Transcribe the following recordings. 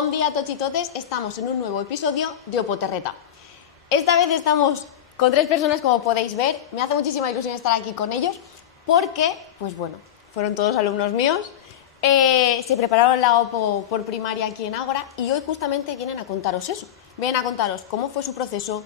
Bon día, tots y totes, estamos en un nuevo episodio de Opoterreta. Esta vez estamos con 3 personas, como podéis ver. Me hace muchísima ilusión estar aquí con ellos porque, pues bueno, fueron todos alumnos míos. Se prepararon la OPO por primaria aquí en Ágora y hoy justamente vienen a contaros eso. Vienen a contaros cómo fue su proceso,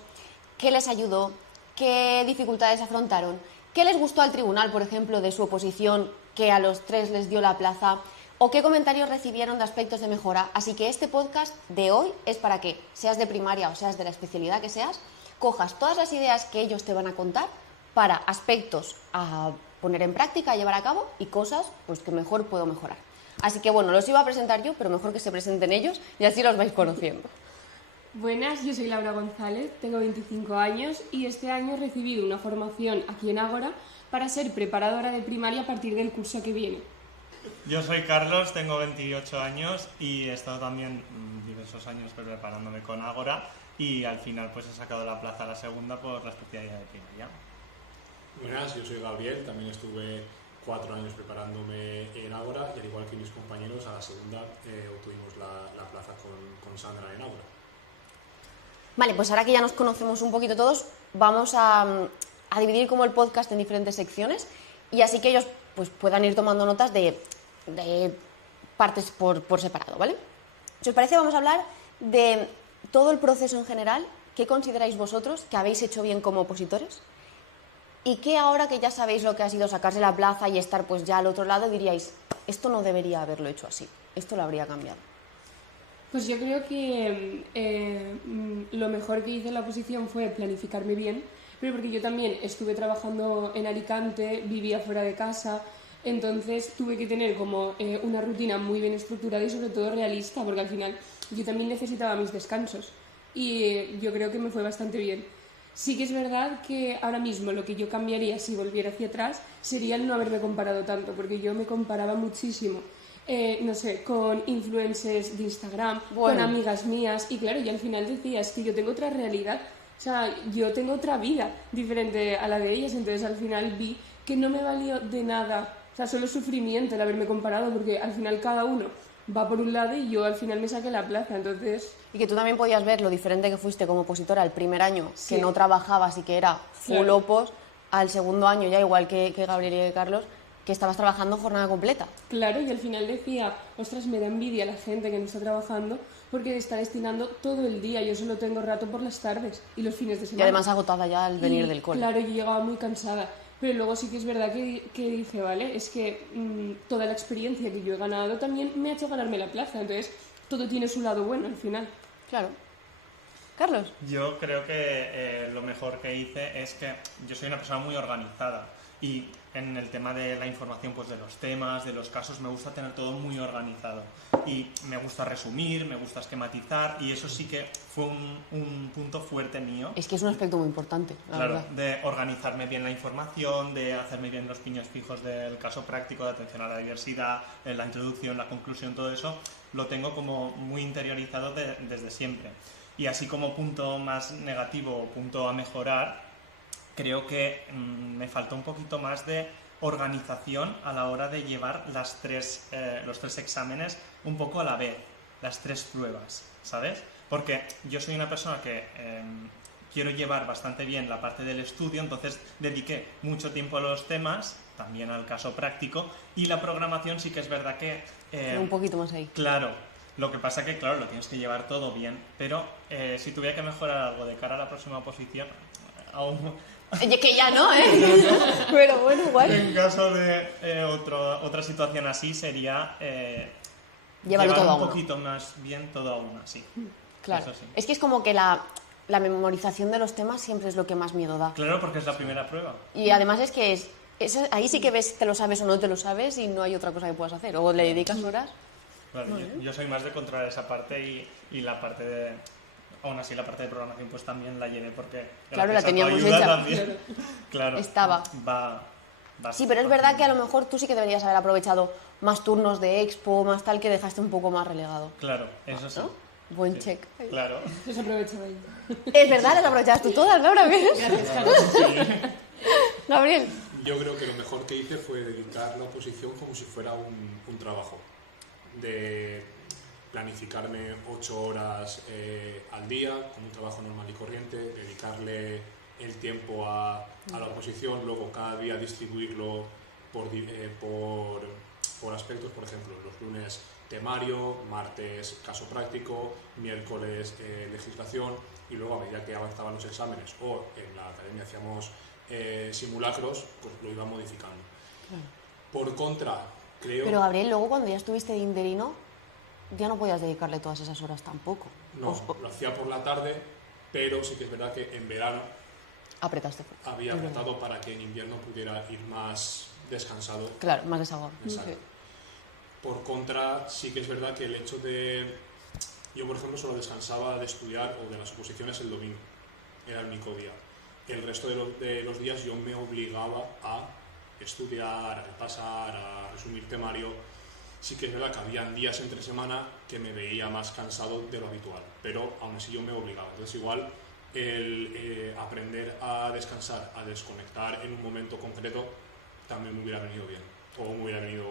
qué les ayudó, qué dificultades afrontaron, qué les gustó al tribunal, por ejemplo, de su oposición, que a los 3 les dio la plaza, o qué comentarios recibieron de aspectos de mejora. Así que este podcast de hoy es para que, seas de primaria o seas de la especialidad que seas, cojas todas las ideas que ellos te van a contar para aspectos a poner en práctica, a llevar a cabo, y cosas pues que mejor puedo mejorar. Así que bueno, los iba a presentar yo, pero mejor que se presenten ellos y así los vais conociendo. Buenas, yo soy Laura González, tengo 25 años y este año he recibido una formación aquí en Ágora para ser preparadora de primaria a partir del curso que viene. Yo soy Carlos, tengo 28 años y he estado también diversos años preparándome con Ágora y al final pues he sacado la plaza a la segunda por la especialidad de primaria. Buenas, yo soy Gabriel, también estuve 4 años preparándome en Ágora y al igual que mis compañeros a la segunda obtuvimos la plaza con Sandra en Ágora. Vale, pues ahora que ya nos conocemos un poquito todos, vamos a dividir como el podcast en diferentes secciones y así que ellos pues puedan ir tomando notas de partes por separado, ¿vale? Si os parece, vamos a hablar de todo el proceso en general. ¿Qué consideráis vosotros que habéis hecho bien como opositores? Y que ahora que ya sabéis lo que ha sido sacarse la plaza y estar pues ya al otro lado, diríais, esto no debería haberlo hecho así, esto lo habría cambiado. Pues yo creo que lo mejor que hice en la oposición fue planificarme bien, pero porque yo también estuve trabajando en Alicante, vivía fuera de casa, entonces tuve que tener como una rutina muy bien estructurada y sobre todo realista, porque al final yo también necesitaba mis descansos y yo creo que me fue bastante bien. Sí que es verdad que ahora mismo lo que yo cambiaría si volviera hacia atrás sería el no haberme comparado tanto, porque yo me comparaba muchísimo. No sé, con influencers de Instagram, con amigas mías, y claro, y al final decía, es que yo tengo otra realidad, o sea, yo tengo otra vida diferente a la de ellas, entonces al final vi que no me valió de nada, o sea, solo sufrimiento el haberme comparado, porque al final cada uno va por un lado y yo al final me saqué la plaza, entonces... Y que tú también podías ver lo diferente que fuiste como opositora el primer año, sí, que no trabajabas y que era full claro, opos, al segundo año ya igual que Gabriel y que Carlos, que estabas trabajando jornada completa. Claro, y al final decía, ostras, me da envidia la gente que no está trabajando porque está destinando todo el día, yo solo tengo rato por las tardes y los fines de semana. Y además agotada ya al venir del cole. Claro, yo llegaba muy cansada, pero luego sí que es verdad que dije, vale, es que toda la experiencia que yo he ganado también me ha hecho ganarme la plaza, entonces todo tiene su lado bueno al final. Claro. Carlos. Yo creo que lo mejor que hice es que yo soy una persona muy organizada y en el tema de la información, pues de los temas, de los casos, me gusta tener todo muy organizado y me gusta resumir, me gusta esquematizar y eso sí que fue un punto fuerte mío. Es que es un aspecto muy importante, la claro, verdad. De organizarme bien la información, de hacerme bien los piños fijos del caso práctico, de atención a la diversidad, la introducción, la conclusión, todo eso lo tengo como muy interiorizado desde siempre. Y así como punto más negativo o punto a mejorar, creo que me faltó un poquito más de organización a la hora de llevar los tres exámenes un poco a la vez, las 3 pruebas, ¿sabes? Porque yo soy una persona que quiero llevar bastante bien la parte del estudio, entonces dediqué mucho tiempo a los temas, también al caso práctico, y la programación sí que es verdad que... un poquito más ahí. Claro, lo que pasa que, claro, lo tienes que llevar todo bien, pero si tuviera que mejorar algo de cara a la próxima oposición, aún... Que ya no, ¿eh? Pero bueno, igual. En caso de otra situación así sería Llévalo todo a un uno. poquito más bien todo a una, sí. Claro. Eso sí. Es que es como que la memorización de los temas siempre es lo que más miedo da. Claro, porque es la primera prueba. Y además es que ahí sí que ves te lo sabes o no te lo sabes y no hay otra cosa que puedas hacer. O le dedicas horas. Claro, yo soy más de controlar esa parte y la parte de... Aún así, la parte de programación pues también la llevé porque... Claro, la teníamos ayuda hecha. También, claro, Estaba. Va sí, pero es verdad que a lo mejor tú sí que deberías haber aprovechado más turnos de expo, más tal, que dejaste un poco más relegado. Claro, eso sí. ¿No? Buen Sí, check. claro. Los aprovechaba ahí. Es verdad, las aprovechabas tú todas, Laura. Gracias, Carlos. Gabriel. Yo creo que lo mejor que hice fue dedicar la oposición como si fuera un trabajo. planificarme 8 horas al día, con un trabajo normal y corriente, dedicarle el tiempo a la oposición, luego cada día distribuirlo por aspectos, por ejemplo, los lunes temario, martes caso práctico, miércoles legislación, y luego a medida que avanzaban los exámenes o en la academia hacíamos simulacros, pues lo iba modificando. Por contra, creo... Pero Gabriel, luego cuando ya estuviste de interino, ya no podías dedicarle todas esas horas tampoco. No, lo hacía por la tarde, pero sí que es verdad que en verano Apretaste. había apretado para que en invierno pudiera ir más descansado. Claro, más desahogado. Exacto. Sí. Por contra, sí que es verdad que el hecho de... Yo, por ejemplo, solo descansaba de estudiar o de las oposiciones el domingo. Era el único día. El resto de los días yo me obligaba a estudiar, a repasar, a resumir temario. Sí que es verdad que había días entre semana que me veía más cansado de lo habitual, pero aún así yo me obligaba. Entonces igual el aprender a descansar, a desconectar en un momento concreto, también me hubiera venido bien, o me hubiera venido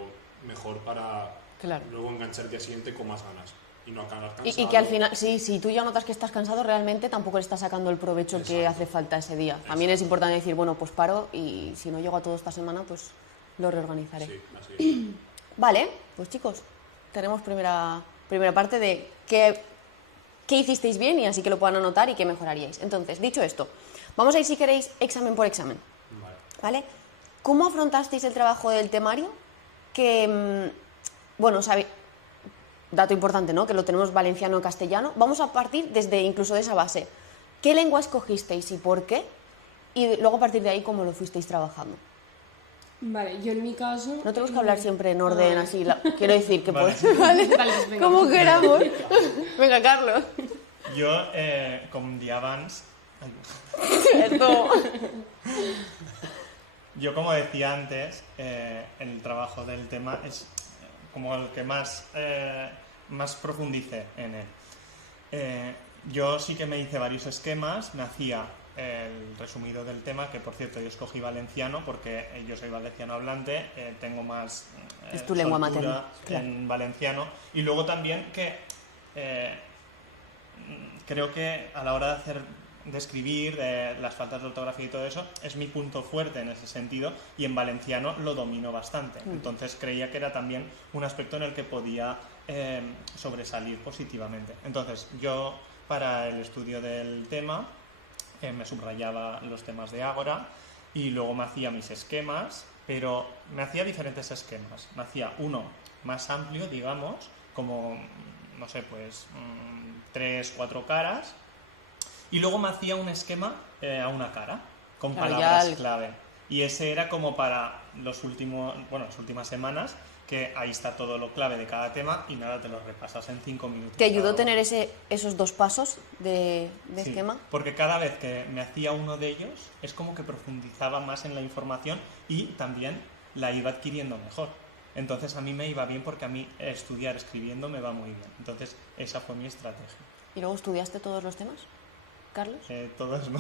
mejor para luego enganchar el día siguiente con más ganas y no acabar cansado. Y que al final, si tú ya notas que estás cansado, realmente tampoco le estás sacando el provecho que hace falta ese día. También es importante decir, bueno, pues paro y si no llego a todo esta semana, pues lo reorganizaré. Sí, así es. Vale, pues chicos, tenemos primera parte de qué hicisteis bien y así que lo puedan anotar y qué mejoraríais. Entonces, dicho esto, vamos a ir si queréis examen por examen. ¿Vale? ¿Cómo afrontasteis el trabajo del temario? Que, bueno, dato importante, ¿no? Que lo tenemos valenciano y castellano. Vamos a partir desde incluso de esa base. ¿Qué lengua escogisteis y por qué? Y luego a partir de ahí, ¿cómo lo fuisteis trabajando? Vale, yo en mi caso... No tenemos que hablar siempre en orden así, quiero decir que Vale. pues, ¿vale? Vale, pues venga. Como queramos. Venga, Carlos. Jo, com dia abans... Esto. Yo, como decía antes, el trabajo del tema es como el que más profundicé en él. Yo sí que me hice varios esquemas, me hacía el resumido del tema, que por cierto yo escogí valenciano porque yo soy valenciano hablante, tengo más Es tu lengua soltura materna, claro. en valenciano, y luego también que creo que a la hora de escribir, las faltas de ortografía y todo eso, es mi punto fuerte en ese sentido, y en valenciano lo domino bastante. Entonces creía que era también un aspecto en el que podía sobresalir positivamente. Entonces yo, para el estudio del tema, me subrayaba los temas de Ágora y luego me hacía mis esquemas, pero me hacía diferentes esquemas. Me hacía uno más amplio, digamos, como, no sé, pues 3, 4 caras, y luego me hacía un esquema a una cara, con palabras clave. Y ese era como para las últimas semanas, que ahí está todo lo clave de cada tema y nada, te lo repasas en 5 minutos. ¿Te ayudó tener esos 2 pasos de Sí, esquema? porque cada vez que me hacía uno de ellos es como que profundizaba más en la información y también la iba adquiriendo mejor. Entonces a mí me iba bien porque a mí estudiar escribiendo me va muy bien. Entonces esa fue mi estrategia. ¿Y luego estudiaste todos los temas, Carlos? Todos no.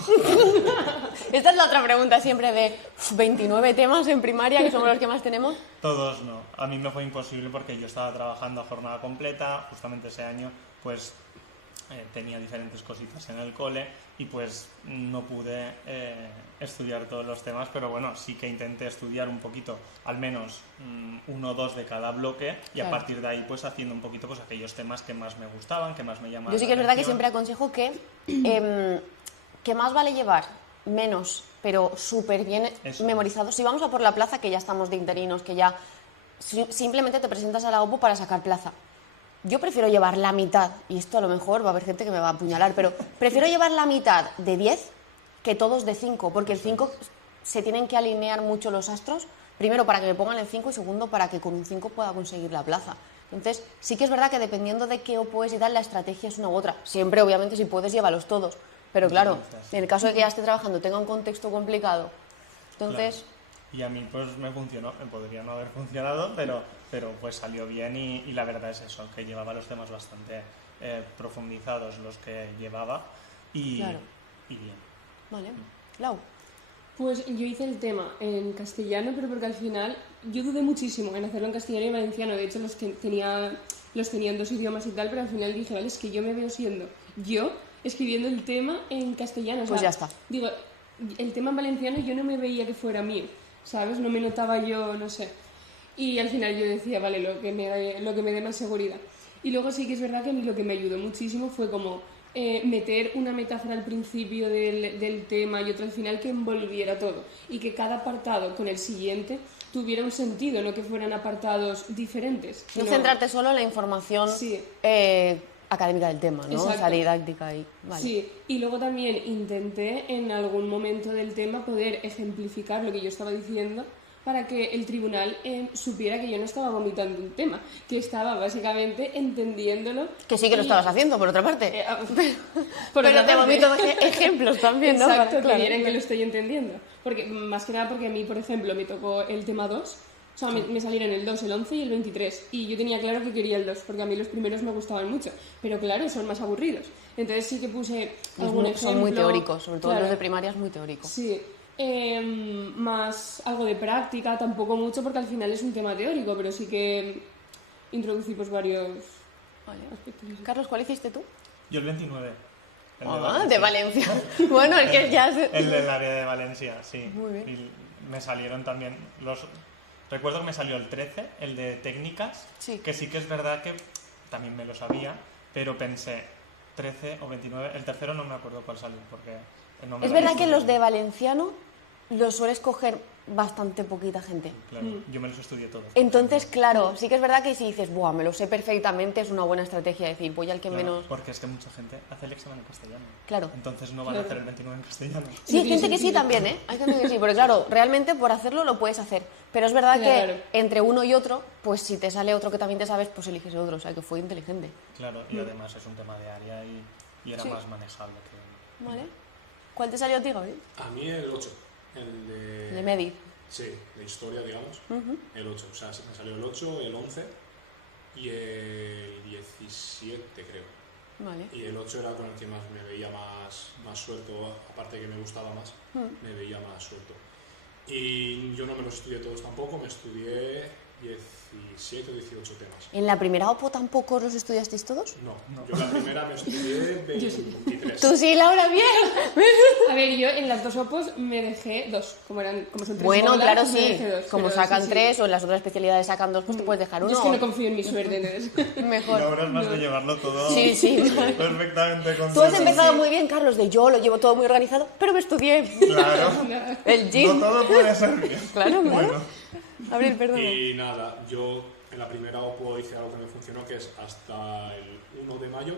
Esta es la otra pregunta siempre de 29 temas en primaria, que somos los que más tenemos. Todos no. A mí me fue imposible porque yo estaba trabajando a jornada completa. Justamente ese año pues tenía diferentes cositas en el cole y pues no pude estudiar todos los temas, pero bueno, sí que intenté estudiar un poquito, al menos 1 o 2 de cada bloque, y Claro. a partir de ahí pues haciendo un poquito pues aquellos temas que más me gustaban, que más me llamaban. Yo sí que es la verdad que atención. siempre aconsejo que más vale llevar menos, pero súper bien Eso. memorizado. Si vamos a por la plaza, que ya estamos de interinos, que ya simplemente te presentas a la OPO para sacar plaza. Yo prefiero llevar la mitad, y esto a lo mejor va a haber gente que me va a apuñalar, pero prefiero llevar la mitad de 10 que todos de 5, porque el 5 se tienen que alinear mucho los astros, primero para que me pongan el 5 y segundo para que con un 5 pueda conseguir la plaza. Entonces, sí que es verdad que dependiendo de qué OPO es y tal, la estrategia es una u otra. Siempre, obviamente, si puedes, llévalos todos. Pero claro, en el caso de que ya esté trabajando, tenga un contexto complicado, entonces... Claro. Y a mí pues me funcionó, me podría no haber funcionado, pero pues salió bien y la verdad es eso, que llevaba los temas bastante profundizados los que llevaba y, Claro. y bien. Vale. Lau. Pues yo hice el tema en castellano, pero porque al final yo dudé muchísimo en hacerlo en castellano y valenciano. De hecho, los tenía en 2 idiomas y tal, pero al final dije, vale, es que yo me veo siendo yo escribiendo el tema en castellano. O sea, Pues ya está. Digo, el tema en valenciano yo no me veía que fuera mío, ¿sabes? No me notaba yo, no sé. Y al final yo decía, vale, lo que me dé más seguridad. Y luego sí que es verdad que a mí lo que me ayudó muchísimo fue como meter una metáfora al principio del tema y otra al final que envolviera todo. Y que cada apartado con el siguiente tuviera un sentido, no que fueran apartados diferentes. No sino- centrarte solo en la información Sí. académica del tema, ¿no? O sea, Exacto. didáctica y... Vale. Sí, y luego también intenté en algún momento del tema poder ejemplificar lo que yo estaba diciendo para que el tribunal supiera que yo no estaba vomitando un tema, que estaba básicamente entendiéndolo. Que sí que lo y- estabas haciendo, por otra parte. por Pero otra te parte. vomito ejemplos también, ¿no? Exacto, Claro. que vieran que lo estoy entendiendo. Porque, más que nada porque a mí, por ejemplo, me tocó el tema 2, o sea, me salieron el 2, el 11 y el 23. Y yo tenía claro que quería el 2, porque a mí los primeros me gustaban mucho. Pero claro, son más aburridos. Entonces sí que puse algún ejemplo. Son muy teóricos, sobre todo Claro. los de primaria es muy teórico. Sí, más algo de práctica, tampoco mucho porque al final es un tema teórico, pero sí que introducí pues varios Vale. aspectos. Carlos, ¿cuál hiciste tú? Yo el 29. El De Valencia. Bueno, el que ya... El del área de Valencia, sí. Muy bien. Y me salieron también los... Recuerdo que me salió el 13, el de técnicas, Sí. que sí que es verdad que también me lo sabía, pero pensé 13 o 29, el tercero no me acuerdo cuál salió, porque no me Es lo verdad estudié. que los de valenciano los sueles coger bastante poquita gente. Claro, yo me los estudié todos. Entonces, claro, sí que es verdad que si dices, buah, me lo sé perfectamente, es una buena estrategia decir, voy al que Claro, menos... Porque es que mucha gente hace el examen en castellano. Claro. Entonces no van a hacer el 29 en castellano. Sí, hay tiene gente que sí sentido. también, ¿eh? Hay gente que sí, porque claro, realmente por hacerlo lo puedes hacer. Pero es verdad Claro. que entre uno y otro, pues si te sale otro que también te sabes, pues eliges otro. O sea, que fue inteligente. Claro, y además es un tema de área y era Sí. más manejable que... ¿Vale? ¿Cuál te salió a ti, Gabriel? A mí el 8, el de... De Medi. Sí, de historia, digamos. El 8, o sea, me salió el 8, el 11 y el 17, creo. Vale. Y el 8 era con el que más me veía más suelto, aparte de que me gustaba más, me veía más suelto. Y yo no me los estudié todos tampoco, me estudié 17 o 18 temas. ¿En la primera OPO tampoco los estudiasteis todos? No, yo la primera me estudié 23. Tú sí, Laura, bien. A ver, yo en las dos opos me dejé 2, como son 3 Bueno, bolas, claro, me sí. dejé 2, Como pero sacan sí, sí. 3 o en las otras especialidades sacan 2, pues te puedes dejar Yo uno. es que no confío en mi suerte, entonces. Y Mejor. ahora es más de llevarlo todo Sí, sí. perfectamente con Tú has empezado muy bien, Carlos, de yo lo llevo todo muy organizado, pero me estudié Claro, el no gym. todo puede ser bien. Claro, claro. Bueno, Abril, perdona. Y nada, yo en la primera OPO hice algo que me funcionó, que es hasta el 1 de mayo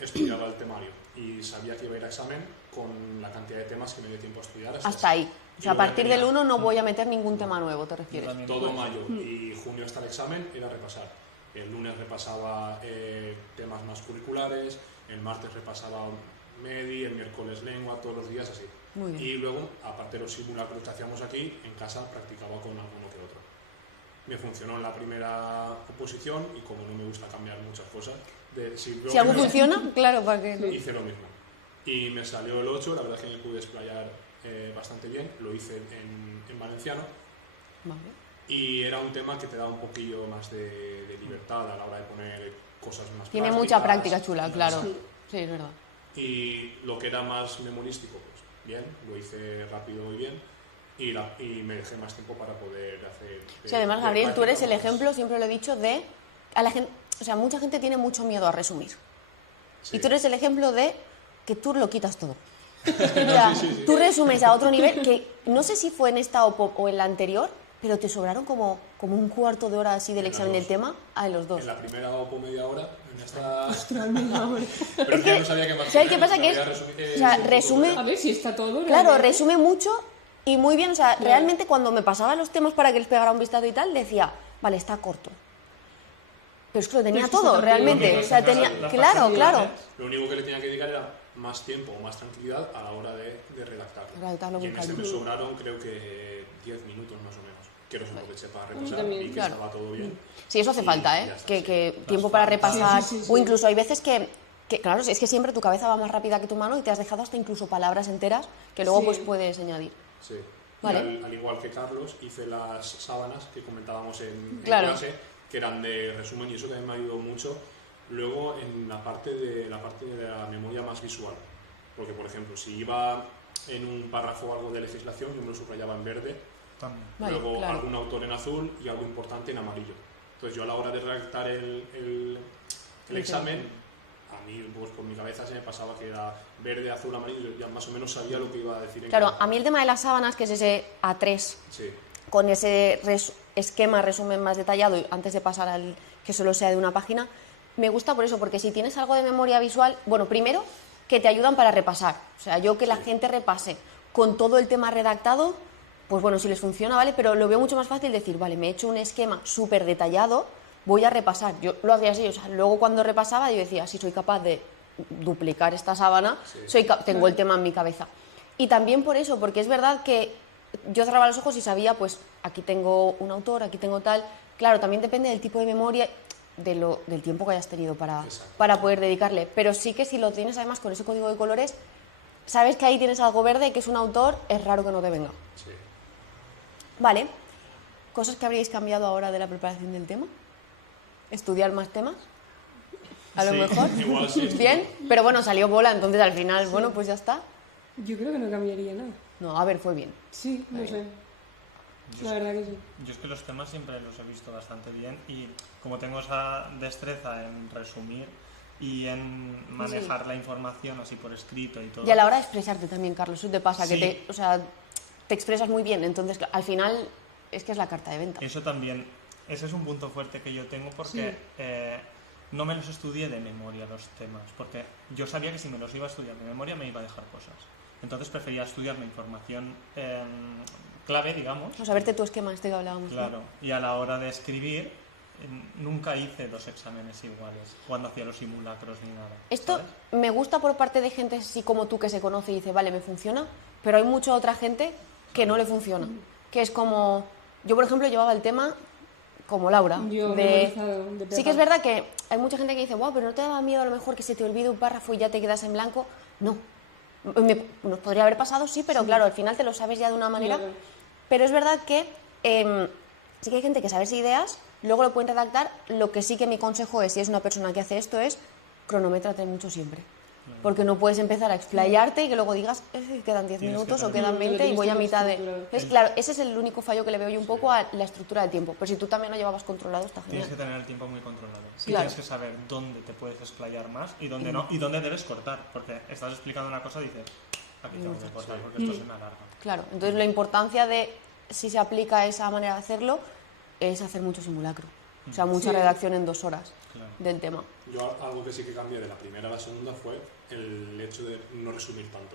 estudiaba el temario y sabía que iba a ir a examen con la cantidad de temas que me dio tiempo a estudiar. Hasta ahí. O sea, a Y luego partir tenía del 1 no voy a meter ningún tema nuevo, ¿te yo refieres? también. todo mayo y junio hasta el examen era repasar. El lunes repasaba temas más curriculares, el martes repasaba Medi, el miércoles lengua, todos los días así. Muy bien. Y luego, aparte de los simulacros que hacíamos aquí, en casa practicaba con alguno que otro. Me funcionó en la primera oposición y como no me gusta cambiar muchas cosas, Si algo funciona, claro, para que... hice lo mismo. Y me salió el 8, la verdad es que me pude explayar bastante bien, lo hice en valenciano Vale. y era un tema que te da un poquillo más de libertad a la hora de poner cosas más Tiene prácticas, mucha práctica chula, más- claro. Sí, es verdad. Y lo que era más memorístico, pues bien, lo hice rápido y bien. Y me dejé más tiempo para poder hacer... Sí, además, de Gabriel, tú eres el práctica más. ejemplo, siempre lo he dicho, de... A la gente, o sea, mucha gente tiene mucho miedo a resumir. Sí. Y tú eres el ejemplo de que tú lo quitas todo. O sea, tú resumes a otro nivel que no sé si fue en esta o en la anterior, pero te sobraron como un cuarto de hora así del En las examen del dos. tema a los dos. En la primera OPO media hora, en esta... Pero es que yo no sabía qué más ¿Sabes qué poner, pasa? Que es, sabía resumir- o sea, sí, resume, A ver si está todo. claro, realmente. resume mucho y muy bien. O sea, realmente cuando me pasaba los temas para que les pegara un vistazo y tal, decía, vale, está corto. Pero es que lo tenía Pero es que todo, está realmente. también- O sea, tenía... Las Claro, facilidades. claro. Lo único que le tenía que dedicar era más tiempo o más tranquilidad a la hora de redactarlo. Redactarlo Y en con este me calma. sobraron creo que 10 minutos más o menos. Que los aproveché para repasar también, y que claro. estaba todo bien. Sí, eso hace Y falta, ya ¿eh? está, Que sí. tiempo para repasar. Sí, sí, sí, O sí. incluso hay veces que Que, claro, es que siempre tu cabeza va más rápida que tu mano y te has dejado hasta incluso palabras enteras que luego Sí. pues puedes añadir. Sí. Vale. Y al igual que Carlos, hice las sábanas que comentábamos en Claro. clase, que eran de resumen, y eso también me ayudó mucho. Luego, en la parte de la memoria más visual. Porque, por ejemplo, si iba en un párrafo algo de legislación, yo me lo subrayaba en verde, También. Vale, luego claro. algún autor en azul y algo importante en amarillo. Entonces, yo a la hora de redactar el examen, a mí, pues por mi cabeza se me pasaba que era verde, azul, amarillo, ya más o menos sabía lo que iba a decir en Claro, cada- a mí el tema de las sábanas, que es ese A3, Sí, con ese esquema, resumen más detallado, y antes de pasar al que solo sea de una página, me gusta por eso, porque si tienes algo de memoria visual, bueno, primero, que te ayudan para repasar. O sea, yo que la gente repase con todo el tema redactado, pues bueno, si les funciona, ¿vale? Pero lo veo mucho más fácil decir, vale, me he hecho un esquema súper detallado, voy a repasar. Yo lo hacía así, o sea, luego cuando repasaba yo decía, si soy capaz de duplicar esta sábana, Sí. tengo el tema en mi cabeza. Y también por eso, porque es verdad que yo cerraba los ojos y sabía, pues aquí tengo un autor, aquí tengo tal. Claro, también depende del tipo de memoria, del tiempo que hayas tenido Exacto. para poder dedicarle. Pero sí que si lo tienes además con ese código de colores, sabes que ahí tienes algo verde, que es un autor, es raro que no te venga. sí. Vale. ¿Cosas que habríais cambiado ahora de la preparación del tema? ¿Estudiar más temas? A lo Sí, mejor. igual sí. Bien, pero bueno, salió bola, entonces al final, bueno, pues ya está. Yo creo que no cambiaría nada. No, a ver, fue bien. Sí, no sé. La verdad que sí. Yo es que los temas siempre los he visto bastante bien y como tengo esa destreza en resumir y en manejar la información así por escrito y todo. Y a la hora de expresarte también, Carlos, eso te pasa, Sí. que o sea, te expresas muy bien, entonces al final es que es la carta de venta. Eso también, ese es un punto fuerte que yo tengo porque no me los estudié de memoria los temas, porque yo sabía que si me los iba a estudiar de memoria me iba a dejar cosas. Entonces prefería estudiar la información clave, digamos. O sea, verte tu esquema este que hablábamos. ¿no? Claro, y a la hora de escribir nunca hice 2 exámenes iguales cuando hacía los simulacros ni nada. Esto ¿sabes? me gusta por parte de gente así como tú que se conoce y dice, vale, me funciona, pero hay mucha otra gente que no le funciona. Que es como, yo por ejemplo llevaba el tema como Laura. Yo memorizado de Sí que es verdad que hay mucha gente que dice, wow, pero ¿no te daba miedo a lo mejor que se te olvide un párrafo y ya te quedas en blanco? No. Nos podría haber pasado, sí, pero claro, al final te lo sabes ya de una manera. Claro. Pero es verdad que sí que hay gente que sabe ideas, luego lo pueden redactar. Lo que sí que mi consejo es, si es una persona que hace esto, es cronométrate mucho siempre. Porque no puedes empezar a explayarte y que luego digas, quedan 10 Tienes que minutos o tener- quedan No, 20 y tienes voy a todo mitad de... estructurado. Entonces, claro, ese es el único fallo que le veo yo un poco a la estructura del tiempo. Pero si tú también lo llevabas controlado, está Tienes genial. que tener el tiempo muy controlado. Y Claro. tienes que saber dónde te puedes explayar más y dónde no, y dónde debes cortar. Porque estás explicando una cosa y dices, aquí tengo que cortar porque esto se me alarga. Claro, entonces la importancia de, si se aplica esa manera de hacerlo, es hacer mucho simulacro. O sea, mucha Sí. redacción en 2 horas Claro. del tema. Yo algo que sí que cambié de la primera a la segunda fue el hecho de no resumir tanto.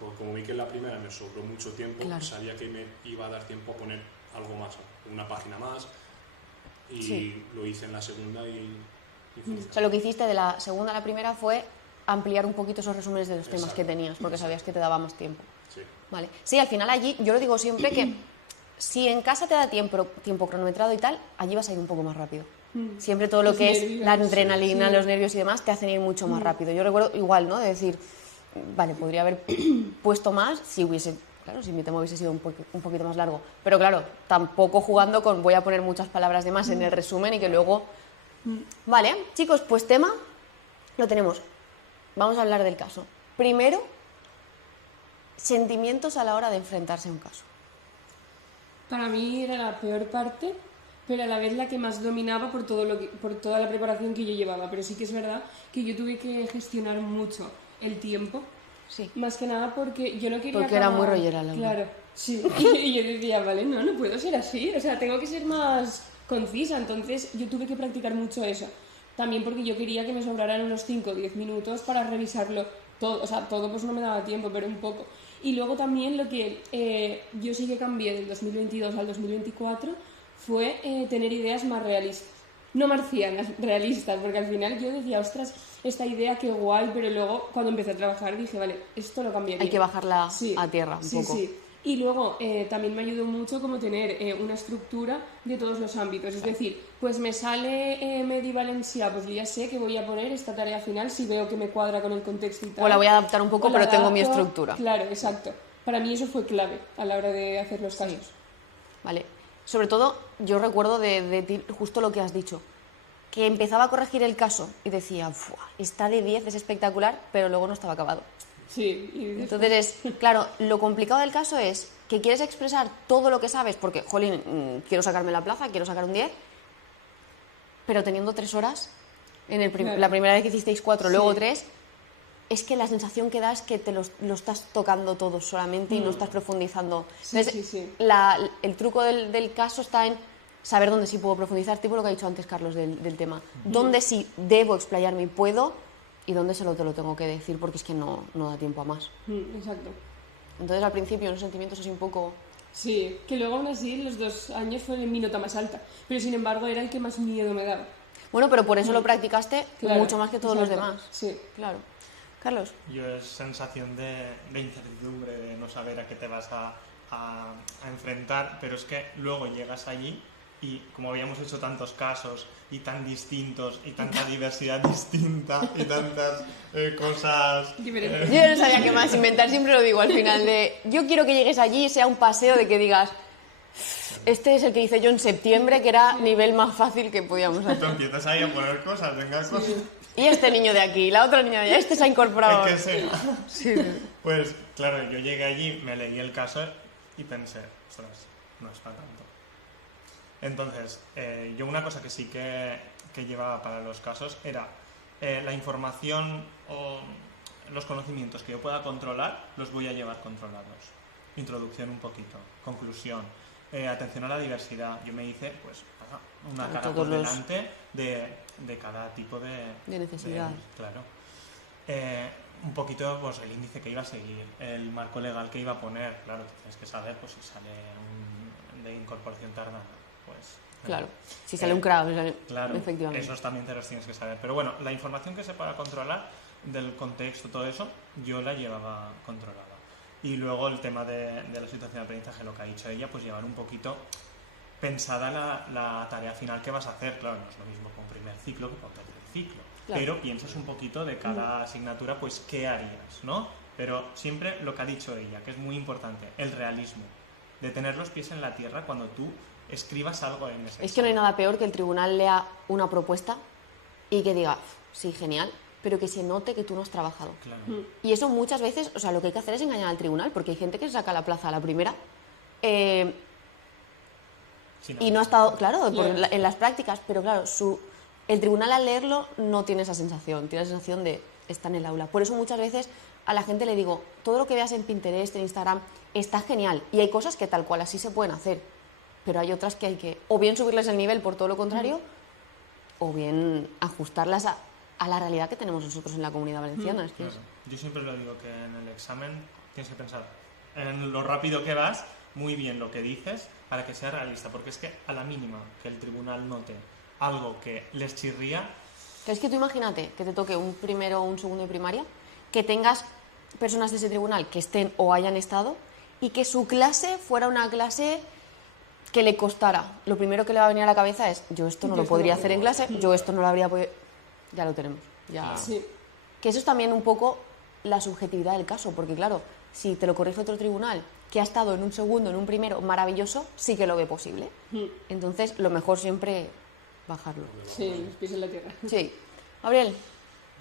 Porque como vi que en la primera me sobró mucho tiempo, Claro. sabía que me iba a dar tiempo a poner algo más, una página más, y Sí. lo hice en la segunda y O sea, lo que hiciste de la segunda a la primera fue ampliar un poquito esos resúmenes de los temas Exacto. que tenías, porque sabías que te daba más tiempo. sí. Vale. Sí, al final allí, yo lo digo siempre que si en casa te da tiempo cronometrado y tal, allí vas a ir un poco más rápido. Siempre todo lo Los que es nervios, la adrenalina, sí. los nervios y demás te hacen ir mucho más rápido. Yo recuerdo igual, ¿no? De decir, vale, podría haber puesto más si hubiese, claro, si mi tema hubiese sido un poquito más largo. Pero claro, tampoco jugando con voy a poner muchas palabras de más en el resumen y que luego... Vale, chicos, pues tema lo tenemos. Vamos a hablar del caso. Primero, sentimientos a la hora de enfrentarse a un caso. Para mí era la peor parte, pero a la vez la que más dominaba por toda la preparación que yo llevaba. Pero sí que es verdad que yo tuve que gestionar mucho el tiempo, Sí. más que nada porque yo no quería Porque era muy acabar- rollera, Laura. Claro, sí. Y yo decía, vale, no puedo ser así, o sea, tengo que ser más concisa. Entonces yo tuve que practicar mucho eso. También porque yo quería que me sobraran unos 5 o 10 minutos para revisarlo todo. O sea, todo pues no me daba tiempo, pero un poco. Y luego también lo que yo sí que cambié del 2022 al 2024 fue tener ideas más realistas. No marcianas, realistas, porque al final yo decía, ostras, esta idea qué guay, pero luego cuando empecé a trabajar dije, vale, esto lo cambiaría. Hay que bajarla Sí, a tierra un sí, poco. Sí. Y luego también me ayudó mucho como tener una estructura de todos los ámbitos. Es decir, pues me sale Medi Valencia, pues yo ya sé que voy a poner esta tarea final si veo que me cuadra con el contexto y tal. O la voy a adaptar un poco, O la pero tengo mi adapto. estructura. Claro, exacto. Para mí eso fue clave a la hora de hacer los casos. Vale. Sobre todo, yo recuerdo de ti justo lo que has dicho, que empezaba a corregir el caso y decía, "Fua, está de 10, es espectacular", pero luego no estaba acabado. Sí, y después- Entonces, claro, lo complicado del caso es que quieres expresar todo lo que sabes, porque, jolín, quiero sacarme la plaza, quiero sacar un 10, pero teniendo 3 horas, Claro. la primera vez que hicisteis 4, luego Sí. 3, es que la sensación que da es que te lo estás tocando todo solamente y no estás profundizando. Sí, Entonces, sí, sí. el truco del caso está en saber dónde sí puedo profundizar, tipo lo que ha dicho antes Carlos del tema. Dónde sí debo explayarme y puedo, y dónde solo te lo tengo que decir porque es que no da tiempo a más. Exacto. Entonces, al principio, unos sentimientos así un poco... Sí, que luego aún así los 2 años fue mi nota más alta, pero sin embargo era el que más miedo me daba. Bueno, pero por eso lo practicaste Claro, mucho más que todos los exacto. demás. Sí. Claro. Carlos. Yo es sensación de incertidumbre, de no saber a qué te vas a enfrentar, pero es que luego llegas allí y como habíamos hecho tantos casos y tan distintos y tanta diversidad distinta y tantas cosas... Diferente. Yo no sabía qué más inventar, siempre lo digo al final de... Yo quiero que llegues allí y sea un paseo de que digas... Este es el que hice yo en septiembre, que era nivel más fácil que podíamos Tú hacer. empiezas ahí a poner cosas, venga, cosas... Y este niño de aquí, la otra niña de allá, este se ha incorporado. ¿Qué sea? Sí. Pues claro, yo llegué allí, me leí el caso y pensé, ostras, no es para tanto. Entonces, yo una cosa que sí que llevaba para los casos era la información o los conocimientos que yo pueda controlar, los voy a llevar controlados. Introducción un poquito, conclusión, atención a la diversidad. Yo me hice pues una cara Todos por los- delante de cada tipo de necesidad. claro. Un poquito pues el índice que iba a seguir, el marco legal que iba a poner, claro, tú tienes que saber pues si sale de incorporación tardana, pues... Claro. Si sale un crowd, Claro, efectivamente. esos también te los tienes que saber. Pero bueno, la información que se pueda controlar del contexto, todo eso, yo la llevaba controlada. Y luego el tema de la situación de aprendizaje, lo que ha dicho ella, pues llevar un poquito pensada la tarea final que vas a hacer. Claro, no es lo mismo con primer ciclo que con tercer ciclo. Claro. Pero piensas un poquito de cada asignatura, pues qué harías, ¿no? Pero siempre lo que ha dicho ella, que es muy importante, el realismo. De tener los pies en la tierra cuando tú escribas algo en ese Es que no hay examen. nada peor que el tribunal lea una propuesta y que diga, sí, genial, pero que se note que tú no has trabajado. Claro. Y eso muchas veces, o sea, lo que hay que hacer es engañar al tribunal, porque hay gente que se saca la plaza a la primera Sí, y no ha estado, claro, Claro. en las prácticas, pero claro, el tribunal al leerlo no tiene esa sensación, tiene la sensación de está en el aula. Por eso muchas veces a la gente le digo, todo lo que veas en Pinterest, en Instagram, está genial y hay cosas que tal cual así se pueden hacer, pero hay otras que hay que o bien subirles el nivel por todo lo contrario o bien ajustarlas a la realidad que tenemos nosotros en la Comunidad Valenciana. Es que Claro. Yo siempre lo digo que en el examen tienes que pensar en lo rápido que vas, muy bien lo que dices, para que sea realista, porque es que a la mínima que el tribunal note algo que les chirría, es que tú imagínate que te toque un primero o un segundo de primaria, que tengas personas de ese tribunal que estén o hayan estado y que su clase fuera una clase que le costara. Lo primero que le va a venir a la cabeza es, yo esto no Yo lo esto podría no hacer en puedo. clase, yo esto no lo habría podido... Ya lo tenemos. Ya. Sí. Que eso es también un poco la subjetividad del caso, porque claro, si te lo corrige otro tribunal que ha estado en un segundo, en un primero, maravilloso, sí que lo ve posible. Entonces, lo mejor siempre bajarlo. Sí, los pies en la tierra. Sí. Gabriel,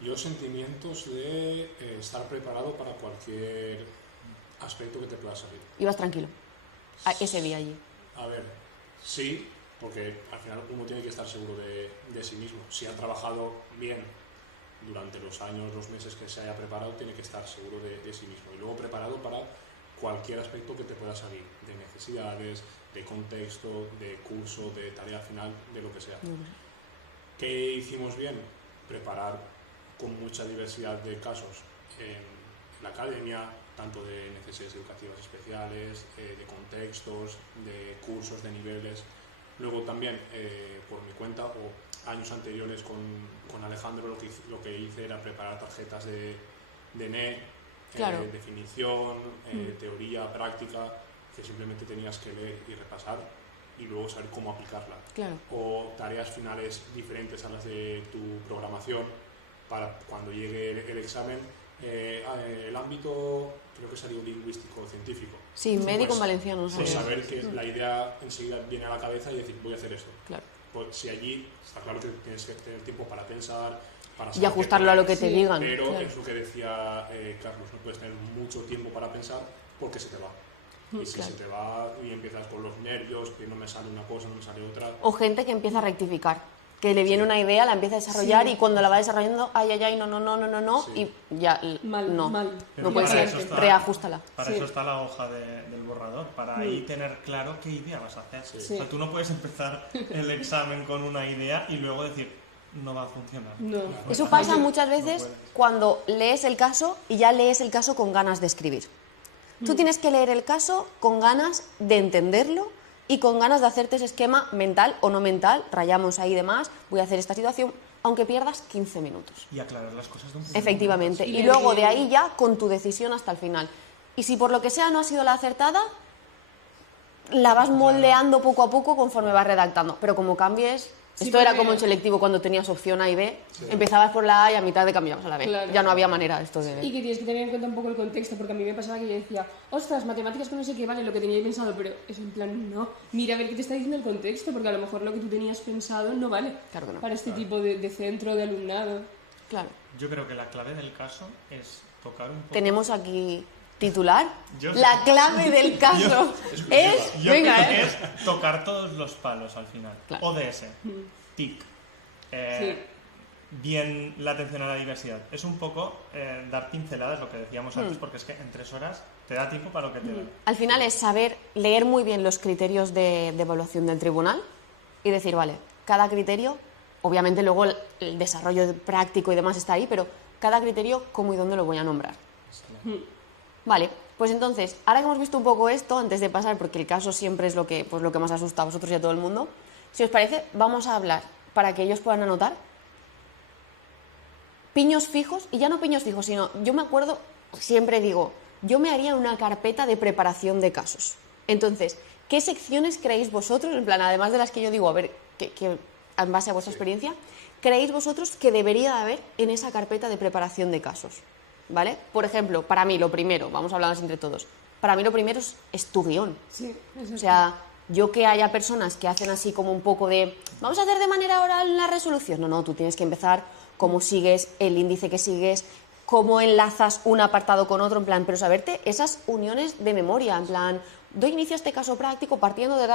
Yo sentimientos de estar preparado para cualquier aspecto que te pueda salir. ibas tranquilo. Ese día allí. A ver, sí, porque al final uno tiene que estar seguro de sí mismo. Si ha trabajado bien durante los años, los meses que se haya preparado, tiene que estar seguro de sí mismo. Y luego preparado para cualquier aspecto que te pueda salir, de necesidades, de contexto, de curso, de tarea final, de lo que sea. ¿Qué hicimos bien? Preparar con mucha diversidad de casos en la academia, tanto de necesidades educativas especiales, de contextos, de cursos, de niveles. Luego también, por mi cuenta, o años anteriores con Alejandro, lo que hice era preparar tarjetas de NE, Claro. definición, teoría, práctica, que simplemente tenías que leer y repasar y luego saber cómo aplicarla. Claro. O tareas finales diferentes a las de tu programación para cuando llegue el examen. El ámbito, creo que salió lingüístico o científico. Sí, médico Pues, en valenciano, no Pues sabía. saber que la idea enseguida viene a la cabeza y decir, voy a hacer esto. Claro. Pues si allí está claro que tienes que tener tiempo para pensar, para Y saber ajustarlo qué a lo poner, que te Sí, digan. pero claro. es lo que decía Carlos, no puedes tener mucho tiempo para pensar porque se te va. Y si claro. se te va y empiezas con los nervios, que no me sale una cosa, no me sale otra. O gente que empieza a rectificar, que le viene una idea, la empieza a desarrollar Sí. y cuando la va desarrollando, ay, no, Sí. y ya, Mal, no, mal. Pero no puede para ser, eso está- reajústala. Para Sí. eso está la hoja del borrador, para ahí tener claro qué idea vas a hacer. Sí. O sea, tú no puedes empezar el examen con una idea y luego decir, no va a funcionar. No. Eso pasa Yo- muchas no veces puedes. cuando lees el caso y ya lees el caso con ganas de escribir. Tú tienes que leer el caso con ganas de entenderlo y con ganas de hacerte ese esquema mental o no mental, rayamos ahí de más, voy a hacer esta situación, aunque pierdas 15 minutos. Y aclarar las cosas de un principio. Efectivamente. Y Y luego leer de bien. ahí ya con tu decisión hasta el final. Y si por lo que sea no ha sido la acertada, la vas moldeando poco a poco conforme vas redactando. Pero como cambies, Sí, esto era porque- como en selectivo cuando tenías opción A y B, empezabas por la A y a mitad de cambiabas a la B. Claro. Ya no había manera esto de... Y que tienes que tener en cuenta un poco el contexto, porque a mí me pasaba que yo decía, ostras, matemáticas que no sé qué, vale, lo que tenía ahí pensado, pero es en plan, no, mira a ver qué te está diciendo el contexto, porque a lo mejor lo que tú tenías pensado no vale Claro que no. para este tipo de centro, de alumnado. Claro. Yo creo que la clave del caso es tocar un poco... Tenemos aquí titular. Yo- La clave del caso es... Yo Venga, creo que ¿eh? es tocar todos los palos al final. Claro. ODS, TIC. Bien la atención a la diversidad. Es un poco dar pinceladas, lo que decíamos antes, porque es que en 3 horas te da tiempo para lo que te da. Al final es saber leer muy bien los criterios de evaluación del tribunal y decir, vale, cada criterio, obviamente luego el desarrollo práctico y demás está ahí, pero cada criterio, cómo y dónde lo voy a nombrar. Vale, pues entonces, ahora que hemos visto un poco esto, antes de pasar, porque el caso siempre es lo que más asusta a vosotros y a todo el mundo, si os parece, vamos a hablar, para que ellos puedan anotar, piños fijos, y ya no piños fijos, sino, yo me acuerdo, siempre digo, yo me haría una carpeta de preparación de casos. Entonces, ¿qué secciones creéis vosotros, en plan, además de las que yo digo, a ver, que en base a vuestra experiencia, creéis vosotros que debería haber en esa carpeta de preparación de casos? ¿Vale? Por ejemplo, para mí lo primero, vamos a hablar entre todos, para mí lo primero es tu guión. Sí, eso O sea, yo que haya personas que hacen así como un poco de, vamos a hacer de manera oral la resolución. No, no, tú tienes que empezar cómo sigues, el índice que sigues, cómo enlazas un apartado con otro, en plan, pero saberte esas uniones de memoria, en plan, doy inicio a este caso práctico partiendo de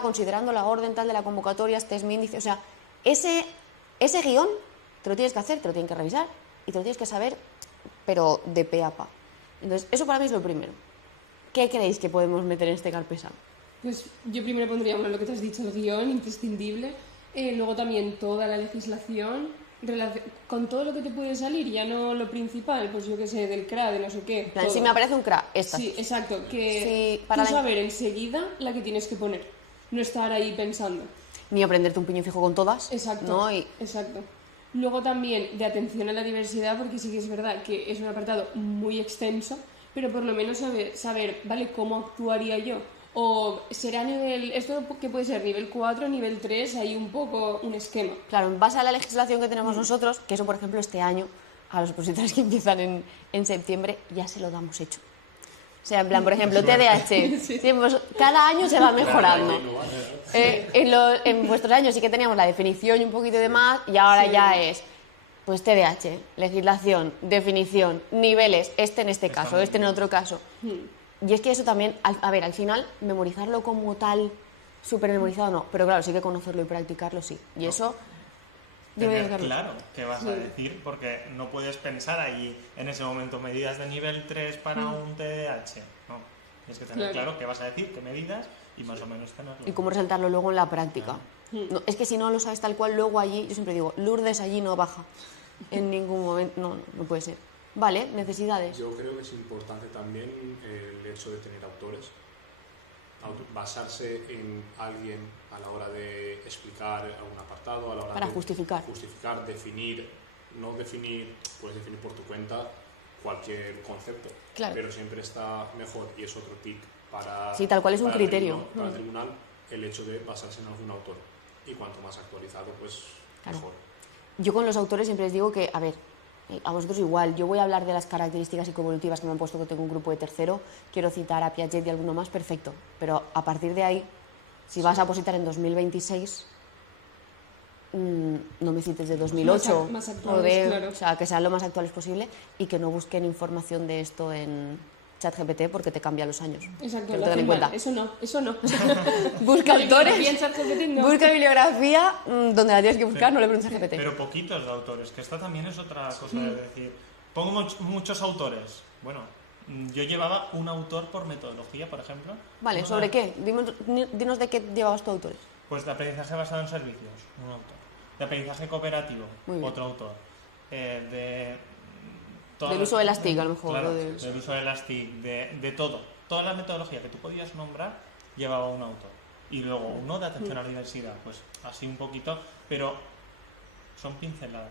considerando la orden tal de la convocatoria, este es mi índice. O sea, ese guión te lo tienes que hacer, te lo tienen que revisar y te lo tienes que saber, pero de pe a pa. Entonces, eso para mí es lo primero. ¿Qué creéis que podemos meter en este carpesal? Pues yo primero pondría, bueno, lo que te has dicho, el guión, imprescindible. Luego también toda la legislación, con todo lo que te puede salir, ya no lo principal, pues yo qué sé, del CRA, de no sé qué. En plan, todo. si me aparece un CRA, esta. Sí, exacto, que Sí, para tú la- saber enseguida la que tienes que poner, no estar ahí pensando. Ni aprenderte un piño fijo con todas. Exacto, ¿no? Y exacto. Luego también de atención a la diversidad, porque sí que es verdad que es un apartado muy extenso, pero por lo menos saber, ¿vale?, cómo actuaría yo. O será nivel, esto que puede ser nivel 4, nivel 3, hay un poco un esquema. claro, en base a la legislación que tenemos nosotros, que eso, por ejemplo, este año, a los opositores que empiezan en septiembre, ya se lo damos hecho. O sea, en plan, por ejemplo, TDAH, sí, pues, cada año se va mejorando. En vuestros años sí que teníamos la definición y un poquito de más, y ahora Sí. ya es, pues TDAH, legislación, definición, niveles, este en este caso, este en otro caso. Y es que eso también, a ver, al final, memorizarlo como tal, súper memorizado no, pero claro, sí que conocerlo y practicarlo sí. Y eso, dime, Tener Carlos. claro qué vas a decir, porque no puedes pensar ahí en ese momento medidas de nivel 3 para un TDAH. No, tienes que tener claro qué vas a decir, qué medidas y más o menos tenerlo. Y cómo resaltarlo luego en la práctica. No, es que si no lo sabes tal cual, luego allí, yo siempre digo, Lourdes allí no baja. En ningún momento, no puede ser. Vale, necesidades. Yo creo que es importante también el hecho de tener autores, basarse en alguien a la hora de explicar algún apartado, a la hora Para de justificar. definir, no definir, puedes definir por tu cuenta cualquier concepto, Claro. pero siempre está mejor, y es otro tic para... Sí, tal cual es un para el criterio. Para el tribunal, el hecho de basarse en algún autor. Y cuanto más actualizado, pues Claro. mejor. Yo con los autores siempre les digo que, a ver, a vosotros igual, yo voy a hablar de las características psicoevolutivas que me han puesto, que tengo un grupo de tercero, quiero citar a Piaget y alguno más, perfecto. Pero a partir de ahí, si vas a positar en 2026, no me cites de 2008, Más actuales, claro. o sea, que sean lo más actuales posible y que no busquen información de esto en ChatGPT porque te cambia los años. Exacto, Que lo lo tengan hacen en mal. cuenta. Eso no. Busca La bibliografía autores, en ChatGPT no. busca bibliografía donde la tienes que buscar, no le preguntes a GPT. Pero poquitos de autores, que esta también es otra cosa de decir. Pongo muchos autores. Bueno, yo llevaba un autor por metodología, por ejemplo. Vale, Una- ¿sobre qué? Dinos de qué llevabas tu autores. Pues de aprendizaje basado en servicios, un autor. De aprendizaje cooperativo, Muy bien. otro autor. De Del uso de las TIC, a lo mejor, Claro, o del- del uso de las TIC, de todo. Toda la metodología que tú podías nombrar llevaba un autor. Y luego uno de atención a la diversidad, pues así un poquito, pero son pinceladas.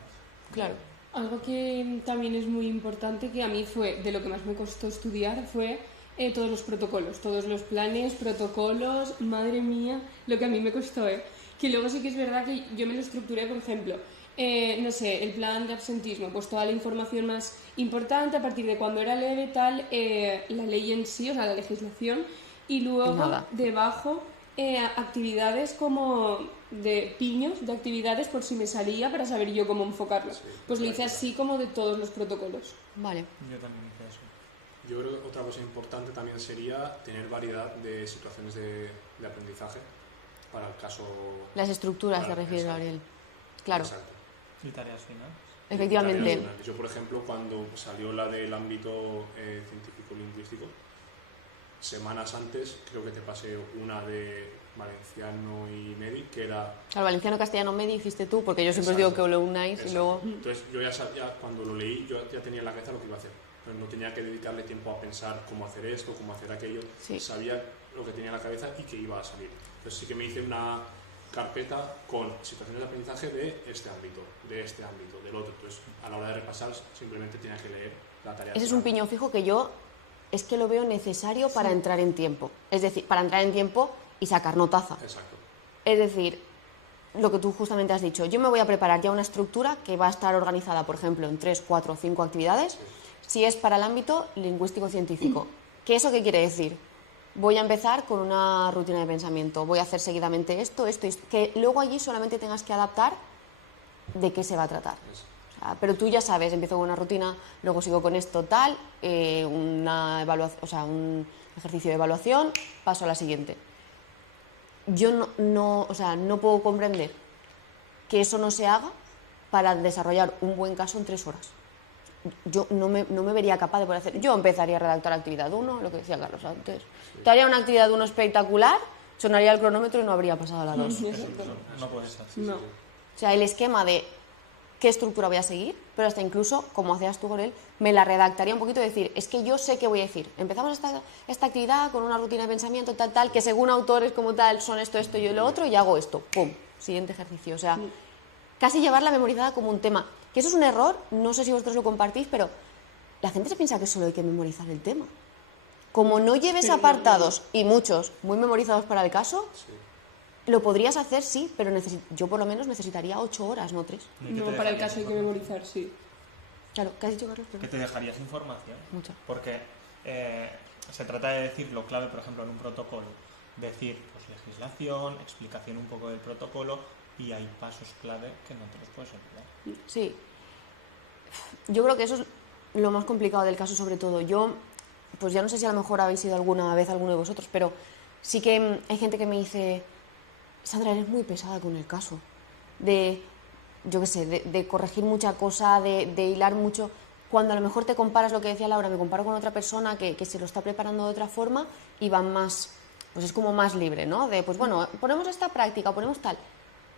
Claro. Algo que también es muy importante, que a mí fue de lo que más me costó estudiar, fue todos los protocolos, todos los planes, protocolos, madre mía, lo que a mí me costó, que luego sí que es verdad que yo me lo estructuré, por ejemplo, no sé, el plan de absentismo, pues toda la información más importante a partir de cuando era leve, tal, la ley en sí, o sea, la legislación, y luego Nada. debajo actividades como de piños, de actividades por si me salía para saber yo cómo enfocarlo. Pues lo hice así como de todos los protocolos. Vale. Yo también hice eso. Yo creo que otra cosa importante también sería tener variedad de situaciones de aprendizaje para el caso... Las estructuras Claro, te refieres, exacto. Gabriel. Claro, Exacto. Y tareas finales. efectivamente. Yo, por ejemplo, cuando salió la del ámbito científico-lingüístico, semanas antes creo que te pasé una de Valenciano y Medi, que era... Al valenciano castellano medio hiciste tú, porque yo siempre os digo que lo unáis y Exacto. luego... Entonces yo ya sabía, cuando lo leí, yo ya tenía en la cabeza lo que iba a hacer. Pero no tenía que dedicarle tiempo a pensar cómo hacer esto, cómo hacer aquello. Sí. Sabía lo que tenía en la cabeza y que iba a salir. Entonces sí que me hice una carpeta con situaciones de aprendizaje de este ámbito, del otro. Entonces a la hora de repasar simplemente tenía que leer la tarea. Ese es un final. piñón fijo que yo es que lo veo necesario para entrar en tiempo. Es decir, para entrar en tiempo y sacar notaza. Exacto. Es decir, lo que tú justamente has dicho, yo me voy a preparar ya una estructura que va a estar organizada, por ejemplo, en 3, 4 o 5 actividades, si es para el ámbito lingüístico-científico. ¿Qué eso qué quiere decir? Voy a empezar con una rutina de pensamiento, voy a hacer seguidamente esto, que luego allí solamente tengas que adaptar de qué se va a tratar. O sea, pero tú ya sabes, empiezo con una rutina, luego sigo con esto tal, una evaluación, o sea, un ejercicio de evaluación, paso a la siguiente. Yo no puedo comprender que eso no se haga para desarrollar un buen caso en 3 horas. Yo no me vería capaz de poder hacer. Yo empezaría a redactar actividad 1, lo que decía Carlos antes. Te haría una actividad 1 espectacular, sonaría el cronómetro y no habría pasado a la 2. No puede ser. No. O sea, el esquema de qué estructura voy a seguir, pero hasta incluso, como hacías tú, Gorel, me la redactaría un poquito y decir, es que yo sé qué voy a decir. Empezamos esta actividad con una rutina de pensamiento, tal, que según autores como tal son esto y lo otro, y hago esto. ¡Pum! Siguiente ejercicio. O sea, casi llevarla memorizada como un tema. Que eso es un error, no sé si vosotros lo compartís, pero la gente se piensa que solo hay que memorizar el tema. Como no lleves apartados, y muchos muy memorizados para el caso, lo podrías hacer, sí, pero yo por lo menos necesitaría 8 horas, no 3. No, para el caso hay que memorizar, sí. Claro, ¿qué has dicho, Carlos? Que te dejarías información. Mucha. Porque se trata de decir lo clave, por ejemplo, en un protocolo. Decir pues, legislación, explicación un poco del protocolo, y hay pasos clave que no te los puedes olvidar. Sí. Yo creo que eso es lo más complicado del caso, sobre todo. Yo, pues ya no sé si a lo mejor habéis ido alguna vez alguno de vosotros, pero sí que hay gente que me dice, Sandra, eres muy pesada con el caso. Yo qué sé, de corregir mucha cosa, de hilar mucho. Cuando a lo mejor te comparas, lo que decía Laura, me comparo con otra persona que se lo está preparando de otra forma y van más, pues es como más libre, ¿no? De, pues bueno, ponemos esta práctica, ponemos tal.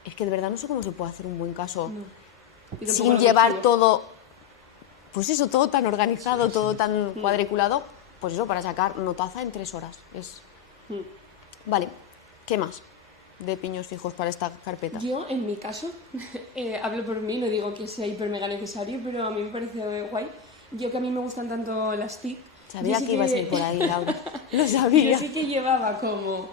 Es que de verdad no sé cómo se puede hacer un buen caso Y tampoco sin lo llevar consigo. todo, pues eso, todo tan organizado, todo tan cuadriculado, pues eso, para sacar notaza en 3 horas. Vale, ¿qué más de piños fijos para esta carpeta? Yo, en mi caso, hablo por mí, no digo que sea hiper mega necesario, pero a mí me parece guay. Yo que a mí me gustan tanto las TIC, Sabía Yo sí que ibas a ir por ahí, Laura. Lo Yo sabía. sí que llevaba como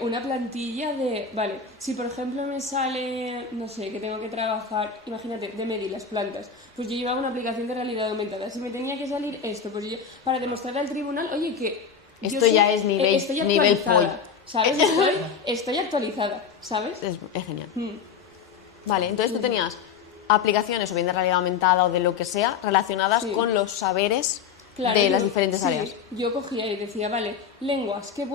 una plantilla de, vale, si por ejemplo me sale, no sé, que tengo que trabajar, imagínate, de medir las plantas, pues yo llevaba una aplicación de realidad aumentada. Si me tenía que salir esto, pues yo, para demostrarle al tribunal, oye, que yo Esto ya es estoy nivel actualizada, ¿sabes? Estoy actualizada, ¿sabes? Es genial. Mm. Vale, entonces tú tenías aplicaciones o bien de realidad aumentada o de lo que sea relacionadas Sí. con los saberes Claro, de las yo- diferentes sí, áreas. Yo cogía y decía, vale, lenguas, ¿qué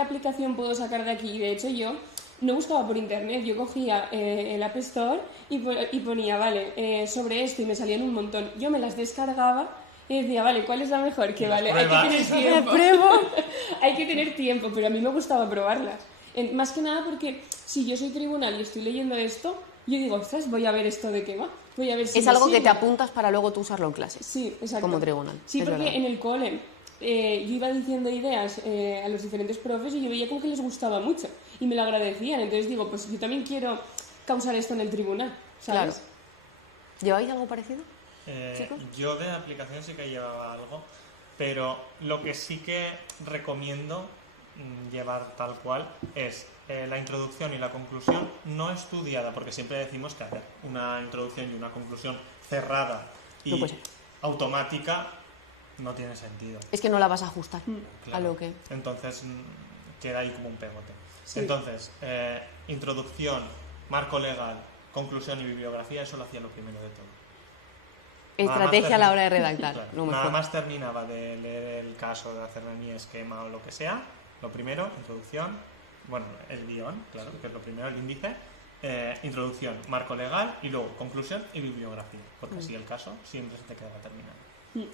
aplicación puedo sacar de aquí? Y de hecho yo no buscaba por internet, yo cogía el App Store y ponía, vale, sobre esto y me salían un montón. Yo me las descargaba y decía, vale, ¿cuál es la mejor? Que Y las vale, hay que pruebas. tener tiempo. Hay que tener tiempo, pero a mí me gustaba probarlas. Más que nada porque si yo soy tribunal y estoy leyendo esto, yo digo, ostras, voy a ver esto de qué va. Voy a ver si Es me algo que sirve. te apuntas para luego tú usarlo en clases. Sí, exacto. Como tribunal, Sí, es porque verdad. en el cole yo iba diciendo ideas a los diferentes profes y yo veía como que les gustaba mucho y me lo agradecían. Entonces digo, pues yo también quiero causar esto en el tribunal, ¿sabes? Claro. ¿Lleváis algo parecido? Yo de aplicación sí que llevaba algo, pero lo que sí que recomiendo llevar tal cual es la introducción y la conclusión no estudiada, porque siempre decimos que hacer una introducción y una conclusión cerrada y No puede ser. automática no tiene sentido. Es que no la vas a ajustar a Claro. lo que... Entonces queda ahí como un pegote. Sí. Entonces, introducción, marco legal, conclusión y bibliografía, eso lo hacía lo primero de todo. Estrategia a la hora de redactar. Claro, lo nada mejor. más terminaba de leer el caso, de hacerme mi esquema o lo que sea, lo primero, introducción, bueno, el guión, claro, que es lo primero, el índice, introducción, marco legal y luego conclusión y bibliografía, porque así el caso siempre se te queda terminado.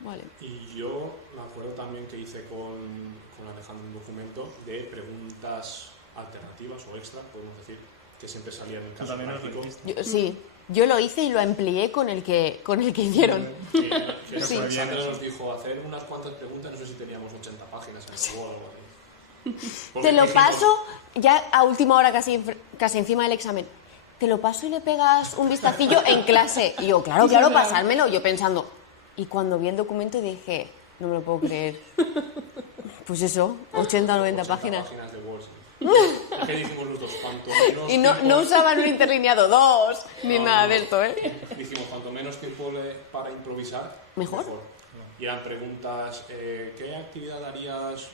Vale. Y yo me acuerdo también que hice con Alejandro un documento de preguntas alternativas o extra, podemos decir, que siempre salían en el Tú caso también lo práctico. hiciste. Sí, yo lo hice y lo empleé con el que hicieron. Que Sí. Sandra nos dijo hacer unas cuantas preguntas, no sé si teníamos 80 páginas en el juego o algo así. Porque Te lo dijimos, paso ya a última hora, casi encima del examen. Te lo paso y le pegas un vistacillo en clase. Y yo, claro, pasármelo. Yo pensando. Y cuando vi el documento dije, no me lo puedo creer. Pues eso, 80 o 90 páginas. de Word. Es que dijimos los dos, cuanto menos Y no pues usaban un interlineado 2 ni No, nada no. de esto, ¿eh? Dijimos, cuanto menos tiempo para improvisar, ¿Mejor? Y eran preguntas, ¿qué actividad harías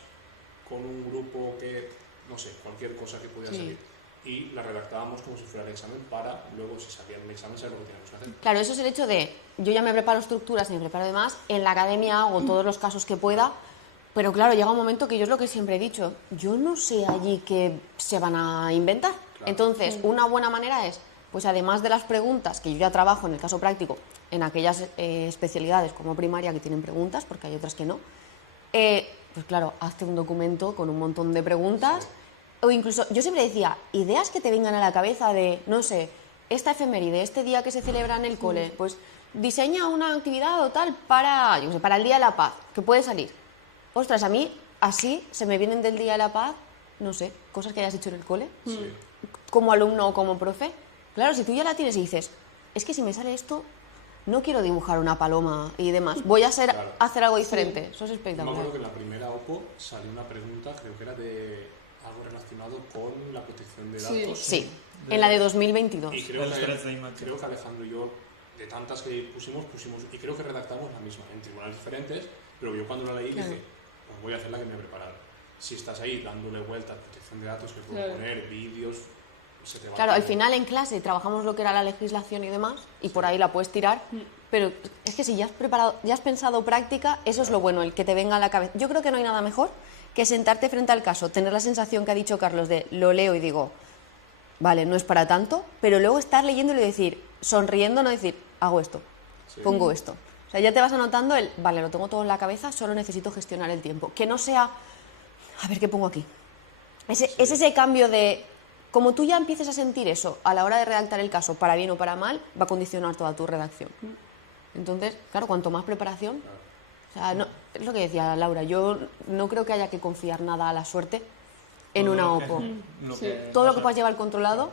con un grupo que, no sé, cualquier cosa que pudiera Sí. salir? Y la redactábamos como si fuera el examen para luego, si salía en el examen, saber lo que teníamos que hacer. Claro, eso es el hecho de, yo ya me preparo estructuras y me preparo demás, en la academia hago todos los casos que pueda, pero claro, llega un momento que yo es lo que siempre he dicho, yo no sé allí qué se van a inventar. Claro. Entonces, una buena manera es, pues además de las preguntas, que yo ya trabajo en el caso práctico, en aquellas especialidades como primaria que tienen preguntas, porque hay otras que no, pues claro, hazte un documento con un montón de preguntas, o incluso, yo siempre decía, ideas que te vengan a la cabeza de, no sé, esta efeméride, este día que se celebra en el cole, pues diseña una actividad o tal para, yo qué sé, para el Día de la Paz, que puede salir. Ostras, a mí así se me vienen del Día de la Paz, no sé, cosas que hayas hecho en el cole, Sí. como alumno o como profe. Claro, si tú ya la tienes y dices, es que si me sale esto, no quiero dibujar una paloma y demás, voy a Claro. hacer algo diferente. Eso es Me espectacular. acuerdo que en la primera OPO salió una pregunta, creo que era de algo relacionado con la protección de Sí. datos. Sí, en la de 2022. Y El estrés de imagen. creo que Alejandro y yo, de tantas que pusimos, y creo que redactamos la misma, en tribunales diferentes, pero yo cuando la leí Claro. dije, pues voy a hacer la que me he preparado. Si estás ahí dándole vuelta a protección de datos, que puedo Claro. poner vídeos, se te va Claro, al todo. final en clase trabajamos lo que era la legislación y demás, y por ahí la puedes tirar, pero es que si ya has preparado, ya has pensado práctica, eso es lo bueno, el que te venga a la cabeza. Yo creo que no hay nada mejor que sentarte frente al caso, tener la sensación que ha dicho Carlos de lo leo y digo, vale, no es para tanto, pero luego estar leyéndolo y decir, sonriendo, no decir, hago esto, Sí. pongo esto. O sea, ya te vas anotando el, vale, lo tengo todo en la cabeza, solo necesito gestionar el tiempo. Que no sea, a ver qué pongo aquí. Es ese cambio de, como tú ya empieces a sentir eso a la hora de redactar el caso, para bien o para mal, va a condicionar toda tu redacción. Entonces, claro, cuanto más preparación, o sea, no, es lo que decía Laura, yo no creo que haya que confiar nada a la suerte en Todo una lo que- OPO. lo Sí. que Todo lo vas que a- puedas llevar controlado,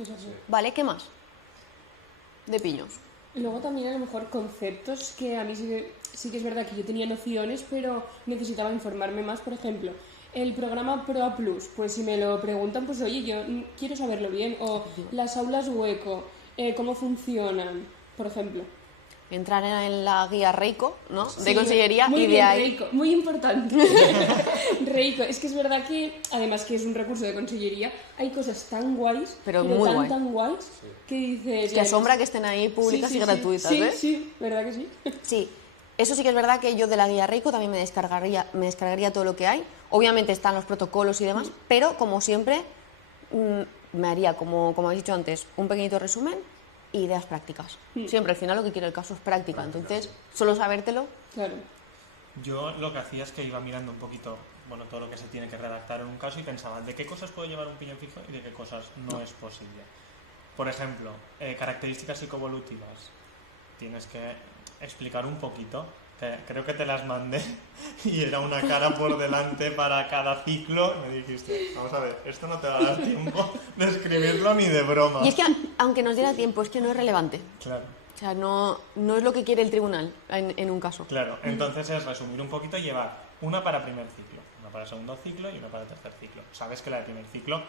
Es así. vale, ¿qué más? De piños. Luego también a lo mejor conceptos que a mí sí que es verdad que yo tenía nociones, pero necesitaba informarme más. Por ejemplo, el programa ProA Plus, pues si me lo preguntan, pues oye, yo quiero saberlo bien. O las aulas hueco, cómo funcionan, por ejemplo. Entrar en la guía Reiko, ¿no? De Sí, consellería muy y de bien, ahí... Reiko, muy importante. Reiko, es que es verdad que, además que es un recurso de consellería, hay cosas tan guays, Pero muy tan, guay. tan guays, que dices... Es que ya asombra ves. que estén ahí públicas Sí, y sí, gratuitas, sí, ¿ves? Sí, ¿verdad que sí? Sí, eso sí que es verdad que yo de la guía Reiko también me descargaría todo lo que hay. Obviamente están los protocolos y demás, pero como siempre me haría, como habéis dicho antes, un pequeñito resumen y ideas prácticas. Siempre al final lo que quiere el caso es práctica, entonces solo sabértelo. Claro. Yo lo que hacía es que iba mirando un poquito, bueno, todo lo que se tiene que redactar en un caso y pensaba de qué cosas puedo llevar un piñón fijo y de qué cosas no es posible. Por ejemplo, características psicoevolutivas. Tienes que explicar un poquito. Creo que te las mandé y era una cara por delante para cada ciclo. Me dijiste, vamos a ver, esto no te va a dar tiempo de escribirlo ni de broma. Y es que aunque nos diera tiempo, es que no es relevante. Claro. O sea, no es lo que quiere el tribunal en un caso. Claro, entonces es resumir un poquito y llevar una para primer ciclo, una para segundo ciclo y una para tercer ciclo. Sabes que la de primer ciclo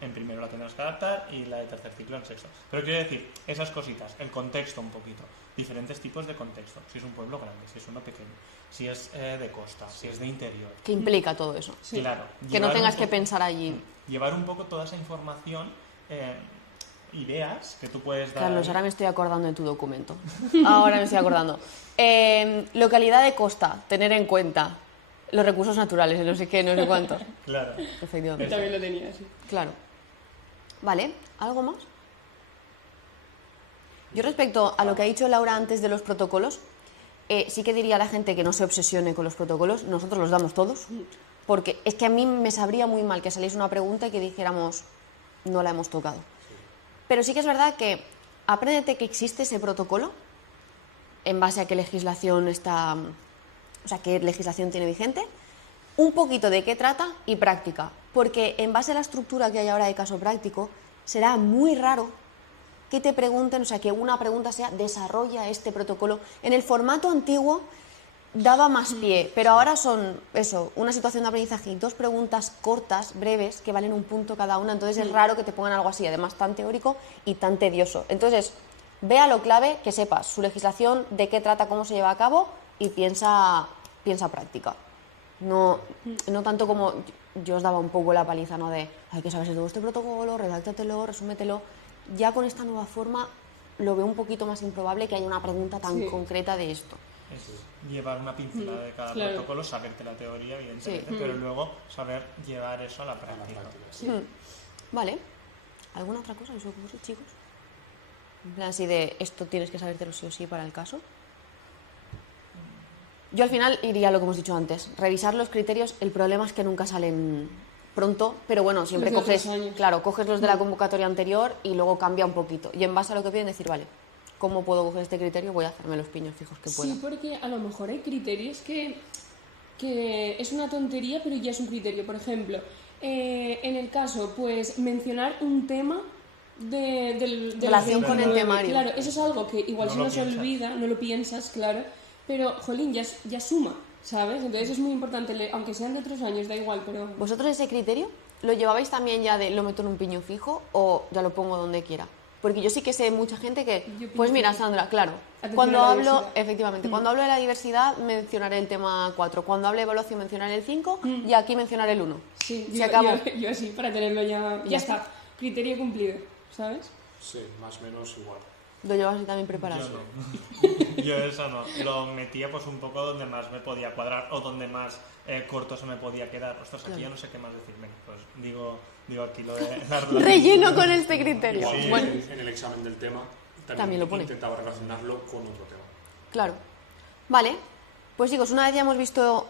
en primero la tendrás que adaptar y la de tercer ciclo en sexto. Pero quiero decir, esas cositas, el contexto un poquito, diferentes tipos de contexto, si es un pueblo grande, si es uno pequeño, si es de costa, si es de interior. Que implica todo eso. Claro. Que no llevar tengas un que poco- pensar allí. Llevar un poco toda esa información, ideas que tú puedes dar. Carlos, ahora me estoy acordando de tu documento. Ahora me estoy acordando. Localidad de costa, tener en cuenta los recursos naturales, no sé qué, no sé cuánto. Claro. Yo Efectivamente. también lo tenía, sí. Claro. Vale, ¿algo más? Yo respecto a lo que ha dicho Laura antes de los protocolos, sí que diría a la gente que no se obsesione con los protocolos, nosotros los damos todos, porque es que a mí me sabría muy mal que saliese una pregunta y que dijéramos, no la hemos tocado. Pero sí que es verdad que apréndete que existe ese protocolo, en base a qué legislación está, o sea, qué legislación tiene vigente, un poquito de qué trata y práctica, porque en base a la estructura que hay ahora de caso práctico, será muy raro que te pregunten, o sea, que una pregunta sea, desarrolla este protocolo. En el formato antiguo daba más pie, pero ahora son, eso, una situación de aprendizaje y dos preguntas cortas, breves, que valen un punto cada una, entonces es raro que te pongan algo así, además tan teórico y tan tedioso. Entonces, vea lo clave, que sepas su legislación, de qué trata, cómo se lleva a cabo y piensa práctica. No tanto como yo os daba un poco la paliza, ¿no? De hay que saberse todo este protocolo, redáctatelo, resúmetelo. Ya con esta nueva forma lo veo un poquito más improbable que haya una pregunta tan Sí. concreta de esto. Es llevar una pincelada de cada claro. protocolo, saberte la teoría, evidentemente, Sí. pero luego saber llevar eso a la práctica. Vale. ¿Alguna otra cosa que os ocurre, chicos? En plan así de esto tienes que sabértelo sí o sí para el caso. Yo al final iría a lo que hemos dicho antes, revisar los criterios. El problema es que nunca salen pronto, pero bueno, siempre Los de coges, otros años. claro, coges los de la convocatoria anterior y luego cambia un poquito. Y en base a lo que piden decir, vale, ¿cómo puedo coger este criterio? Voy a hacerme los piños fijos que pueda. Sí, porque a lo mejor hay criterios que es una tontería, pero ya es un criterio. Por ejemplo, en el caso, pues mencionar un tema de Relación los con el 29. temario. Claro, eso es algo que igual No se lo nos piensas. olvida, no lo piensas, claro, pero, jolín, ya suma, ¿sabes? Entonces es muy importante, aunque sean de otros años, da igual, pero... ¿Vosotros ese criterio lo llevabais también ya de lo meto en un piño fijo o ya lo pongo donde quiera? Porque yo sí que sé mucha gente que, Yo piño pues mira, fijo. Sandra, claro, Atención cuando a la hablo, diversidad. efectivamente, cuando hablo de la diversidad mencionaré el tema 4, cuando hable de evaluación mencionaré el 5 y aquí mencionaré el 1. Sí, Se acabó. yo así, para tenerlo ya... Ya Ya está, criterio cumplido, ¿sabes? Sí, más o menos igual. Lo llevas así también preparado. Yo no. Yo eso no. Lo metía pues un poco donde más me podía cuadrar o donde más corto se me podía quedar. Ostras, aquí ya no sé qué más decir. Venga, pues digo aquí lo de la Relleno con este criterio. Igual que Bueno, en el examen del tema También lo pone. intentaba relacionarlo con otro tema. claro. Vale, pues chicos, una vez ya hemos visto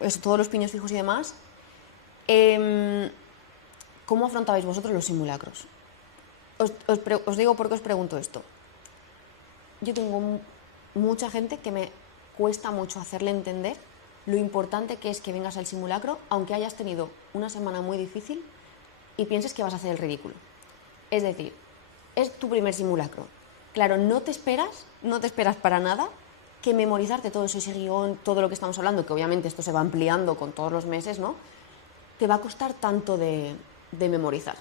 eso, todos los piños fijos y demás, ¿cómo afrontabais vosotros los simulacros? Os digo por qué os pregunto esto. Yo tengo mucha gente que me cuesta mucho hacerle entender lo importante que es que vengas al simulacro, aunque hayas tenido una semana muy difícil y pienses que vas a hacer el ridículo. Es decir, es tu primer simulacro. claro, no te esperas para nada que memorizarte todo eso, ese guión, todo lo que estamos hablando, que obviamente esto se va ampliando con todos los meses, ¿no? Te va a costar tanto de memorizar.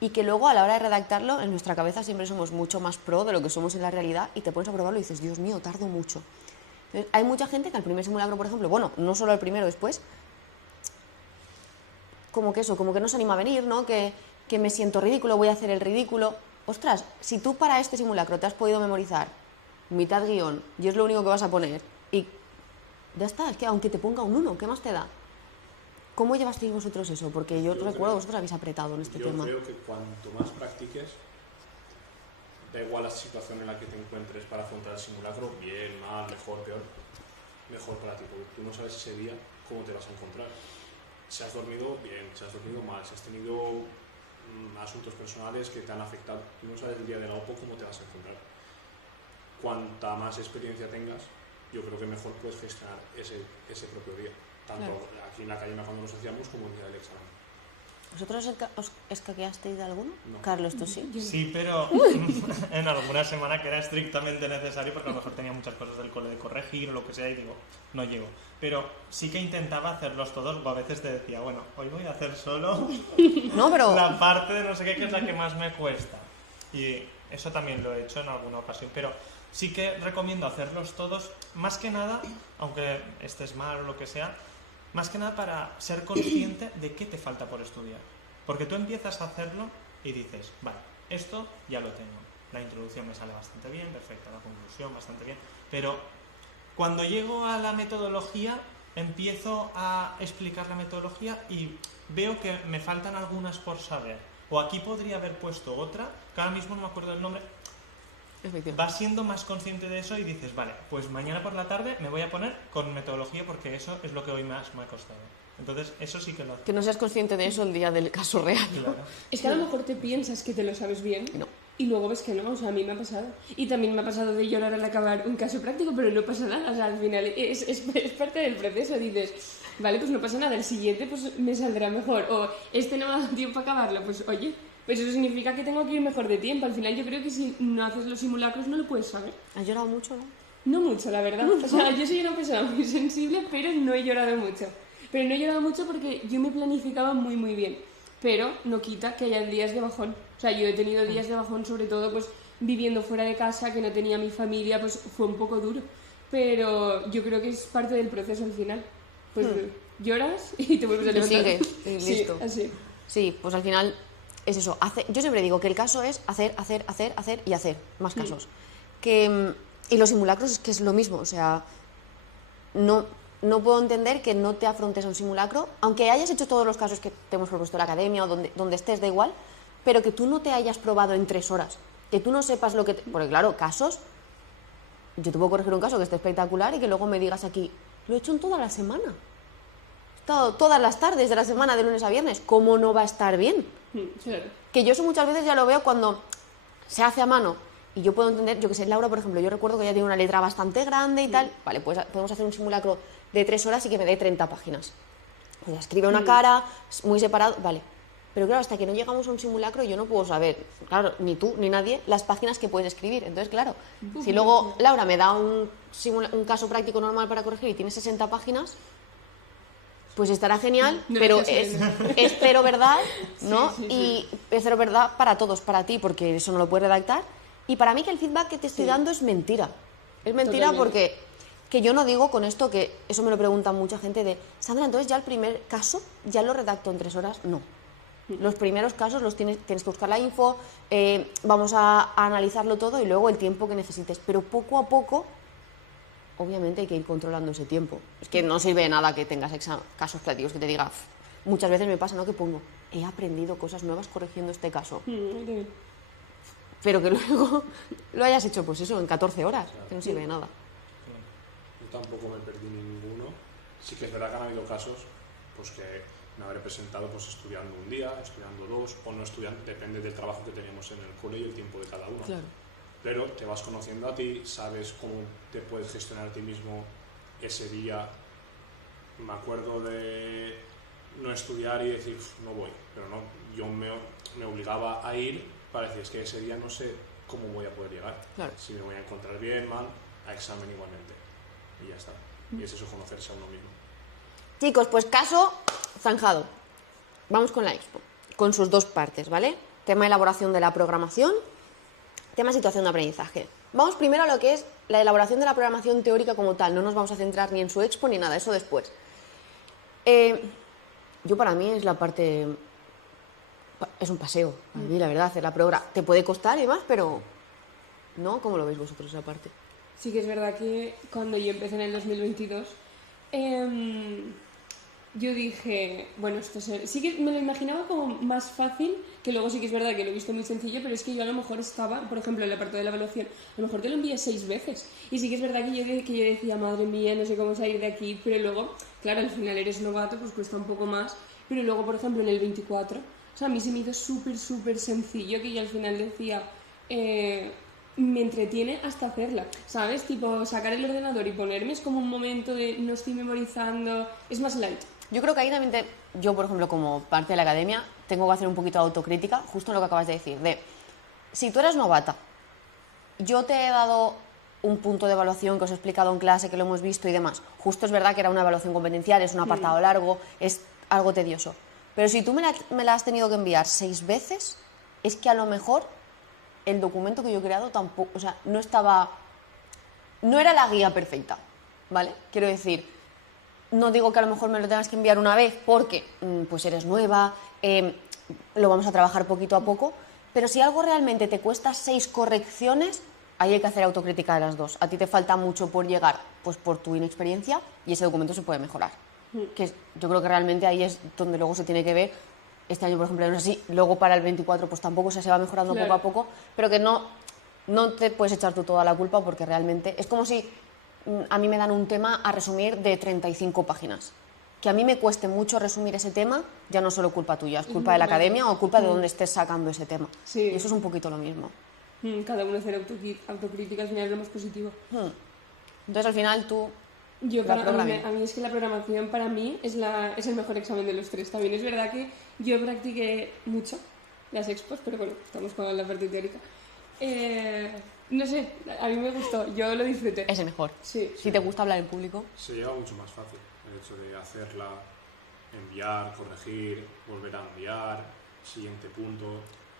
Y que luego a la hora de redactarlo, en nuestra cabeza siempre somos mucho más pro de lo que somos en la realidad y te pones a probarlo y dices, Dios mío, tardo mucho. Entonces, hay mucha gente que al primer simulacro, por ejemplo, bueno, no solo el primero, después, como que no se anima a venir, ¿no? Que me siento ridículo, voy a hacer el ridículo. Ostras, si tú para este simulacro te has podido memorizar mitad guión y es lo único que vas a poner y ya está, es que aunque te ponga un 1, ¿qué más te da? ¿Cómo llevasteis vosotros eso? Porque yo recuerdo que vosotros habéis apretado en este tema. Yo creo que cuanto más practiques, da igual la situación en la que te encuentres para afrontar el simulacro, bien, mal, mejor, peor, mejor para ti, porque tú no sabes ese día cómo te vas a encontrar. Si has dormido bien, si has dormido mal, si has tenido asuntos personales que te han afectado, tú no sabes el día de la OPO cómo te vas a encontrar. Cuanta más experiencia tengas, yo creo que mejor puedes gestionar ese propio día, tanto aquí en la calle cuando nos hacíamos como el día del examen. ¿Vosotros os escaqueasteis de alguno? No. Carlos, ¿tú sí? Sí, pero en alguna semana que era estrictamente necesario porque a lo mejor tenía muchas cosas del cole de corregir o lo que sea y digo, no llego. Pero sí que intentaba hacerlos todos o a veces te decía, bueno, hoy voy a hacer solo No, pero... la parte de no sé qué que es la que más me cuesta. Y eso también lo he hecho en alguna ocasión, pero sí que recomiendo hacerlos todos, más que nada, aunque estés mal o lo que sea, más que nada para ser consciente de qué te falta por estudiar. Porque tú empiezas a hacerlo y dices, vale, esto ya lo tengo. La introducción me sale bastante bien, perfecta, la conclusión bastante bien. Pero cuando llego a la metodología, empiezo a explicar la metodología y veo que me faltan algunas por saber. O aquí podría haber puesto otra, que ahora mismo no me acuerdo el nombre. Vas siendo más consciente de eso y dices, vale, pues mañana por la tarde me voy a poner con metodología porque eso es lo que hoy más me ha costado. Entonces, eso sí que lo hace. Que no seas consciente de eso el día del caso real. Claro. Es que a lo mejor te piensas que te lo sabes bien No. y luego ves que no, o sea, a mí me ha pasado. Y también me ha pasado de llorar al acabar un caso práctico, pero no pasa nada, o sea, al final es parte del proceso, dices, vale, pues no pasa nada, el siguiente pues me saldrá mejor, o este no me ha dado tiempo a acabarlo, pues oye, pues eso significa que tengo que ir mejor de tiempo, al final yo creo que si no haces los simulacros no lo puedes saber. ¿Has llorado mucho, no? No mucho, la verdad, o sea, yo soy una persona muy sensible, pero no he llorado mucho. Pero no he llorado mucho porque yo me planificaba muy muy bien, pero no quita que haya días de bajón. O sea, yo he tenido días de bajón, sobre todo pues viviendo fuera de casa, que no tenía mi familia, pues fue un poco duro. Pero yo creo que es parte del proceso al final. Pues lloras y te vuelves a levantar. Sigues, y listo. Sí, así. Sí, pues al final es eso. Yo siempre digo que el caso es hacer y hacer más casos. Y los simulacros es que es lo mismo. O sea, no puedo entender que no te afrontes a un simulacro, aunque hayas hecho todos los casos que te hemos propuesto en la academia o donde estés, da igual, pero que tú no te hayas probado en 3 horas, que tú no sepas lo que... Porque claro, casos, yo te puedo corregir un caso que esté espectacular y que luego me digas aquí, lo he hecho en toda la semana. He estado todas las tardes de la semana, de lunes a viernes, ¿cómo no va a estar bien? Claro. Que yo eso muchas veces ya lo veo cuando se hace a mano. Y yo puedo entender, yo que sé, Laura, por ejemplo, yo recuerdo que ella tiene una letra bastante grande y tal. Vale, pues podemos hacer un simulacro de 3 horas y que me dé 30 páginas. O sea, escribe una cara, muy separado, vale. Pero claro, hasta que no llegamos a un simulacro yo no puedo saber, claro, ni tú ni nadie, las páginas que puedes escribir. Entonces, claro, si luego Laura me da un caso práctico normal para corregir y tiene 60 páginas, pues estará genial, No, pero no, es cero verdad, ¿no? Sí, sí, y es cero verdad para todos, para ti, porque eso no lo puedes redactar. Y para mí que el feedback que te estoy dando es mentira. Es mentira. Totalmente. Porque que yo no digo con esto, que eso me lo pregunta mucha gente de, Sandra, entonces ya el primer caso ya lo redacto en 3 horas. No. Los primeros casos los tienes que buscar la info, vamos a analizarlo todo y luego el tiempo que necesites. Pero poco a poco, obviamente hay que ir controlando ese tiempo. Es que no sirve de nada que tengas casos prácticos que te diga, muchas veces me pasa, ¿no? Que pongo, he aprendido cosas nuevas corrigiendo este caso. Pero que luego lo hayas hecho, pues eso, en 14 horas, que no sirve de nada. Yo tampoco me perdí ninguno. Sí que es verdad que han habido casos pues que me habré presentado pues estudiando un día, estudiando 2 o no estudiando, depende del trabajo que teníamos en el cole y el tiempo de cada uno. Claro. Pero te vas conociendo a ti, sabes cómo te puedes gestionar a ti mismo ese día. Me acuerdo de no estudiar y decir, no voy, pero no, yo me obligaba a ir para decir, es que ese día no sé cómo voy a poder llegar. Claro. Si me voy a encontrar bien, mal, a examen igualmente. Y ya está. Y es eso, conocerse a uno mismo. Chicos, pues caso zanjado. Vamos con la expo, con sus dos partes, ¿vale? Tema elaboración de la programación, tema situación de aprendizaje. Vamos primero a lo que es la elaboración de la programación teórica como tal. No nos vamos a centrar ni en su expo ni nada, eso después. Para mí es la parte... Es un paseo, para mí, la verdad, hacer la programa. Te puede costar y demás, pero... ¿No? ¿Cómo lo veis vosotros esa parte? Sí que es verdad que cuando yo empecé en el 2022, yo dije, bueno, sí que me lo imaginaba como más fácil, que luego sí que es verdad que lo he visto muy sencillo, pero es que yo a lo mejor estaba, por ejemplo, en el apartado de la evaluación, a lo mejor te lo envié 6 veces. Y sí que es verdad que yo decía, madre mía, no sé cómo salir de aquí, pero luego, claro, al final eres novato, pues cuesta un poco más. Pero luego, por ejemplo, en el 24, o sea, a mí se me hizo súper sencillo, que yo al final decía... me entretiene hasta hacerla, ¿sabes? Tipo, sacar el ordenador y ponerme es como un momento de no estoy memorizando, es más light. Yo creo que ahí también yo, por ejemplo, como parte de la academia, tengo que hacer un poquito de autocrítica, justo en lo que acabas de decir, si tú eres novata, yo te he dado un punto de evaluación que os he explicado en clase, que lo hemos visto y demás, justo es verdad que era una evaluación competencial, es un apartado largo, es algo tedioso, pero si tú me la has tenido que enviar 6 veces, es que a lo mejor el documento que yo he creado tampoco, o sea, no era la guía perfecta, ¿vale? Quiero decir, no digo que a lo mejor me lo tengas que enviar una vez porque pues eres nueva, lo vamos a trabajar poquito a poco, pero si algo realmente te cuesta 6 correcciones, ahí hay que hacer autocrítica de las dos. A ti te falta mucho por llegar, pues por tu inexperiencia, y ese documento se puede mejorar. Que yo creo que realmente ahí es donde luego se tiene que ver. Este año, por ejemplo, no es así, luego para el 24 pues tampoco se va mejorando claro. poco a poco, pero que no te puedes echar tú toda la culpa porque realmente es como si a mí me dan un tema a resumir de 35 páginas. Que a mí me cueste mucho resumir ese tema, ya no es solo culpa tuya, es culpa de la academia o culpa de dónde estés sacando ese tema. Sí. Y eso es un poquito lo mismo. Cada uno hacer autocrítica al final es lo más positivo. Entonces al final tú... A mí es que la programación para mí es el mejor examen de los 3. También es verdad que yo practiqué mucho las expos, pero bueno, estamos con la parte teórica. No sé, a mí me gustó, yo lo disfruté. Es el mejor. Sí. Si te gusta hablar en público. Se lleva mucho más fácil el hecho de hacerla, enviar, corregir, volver a enviar, siguiente punto.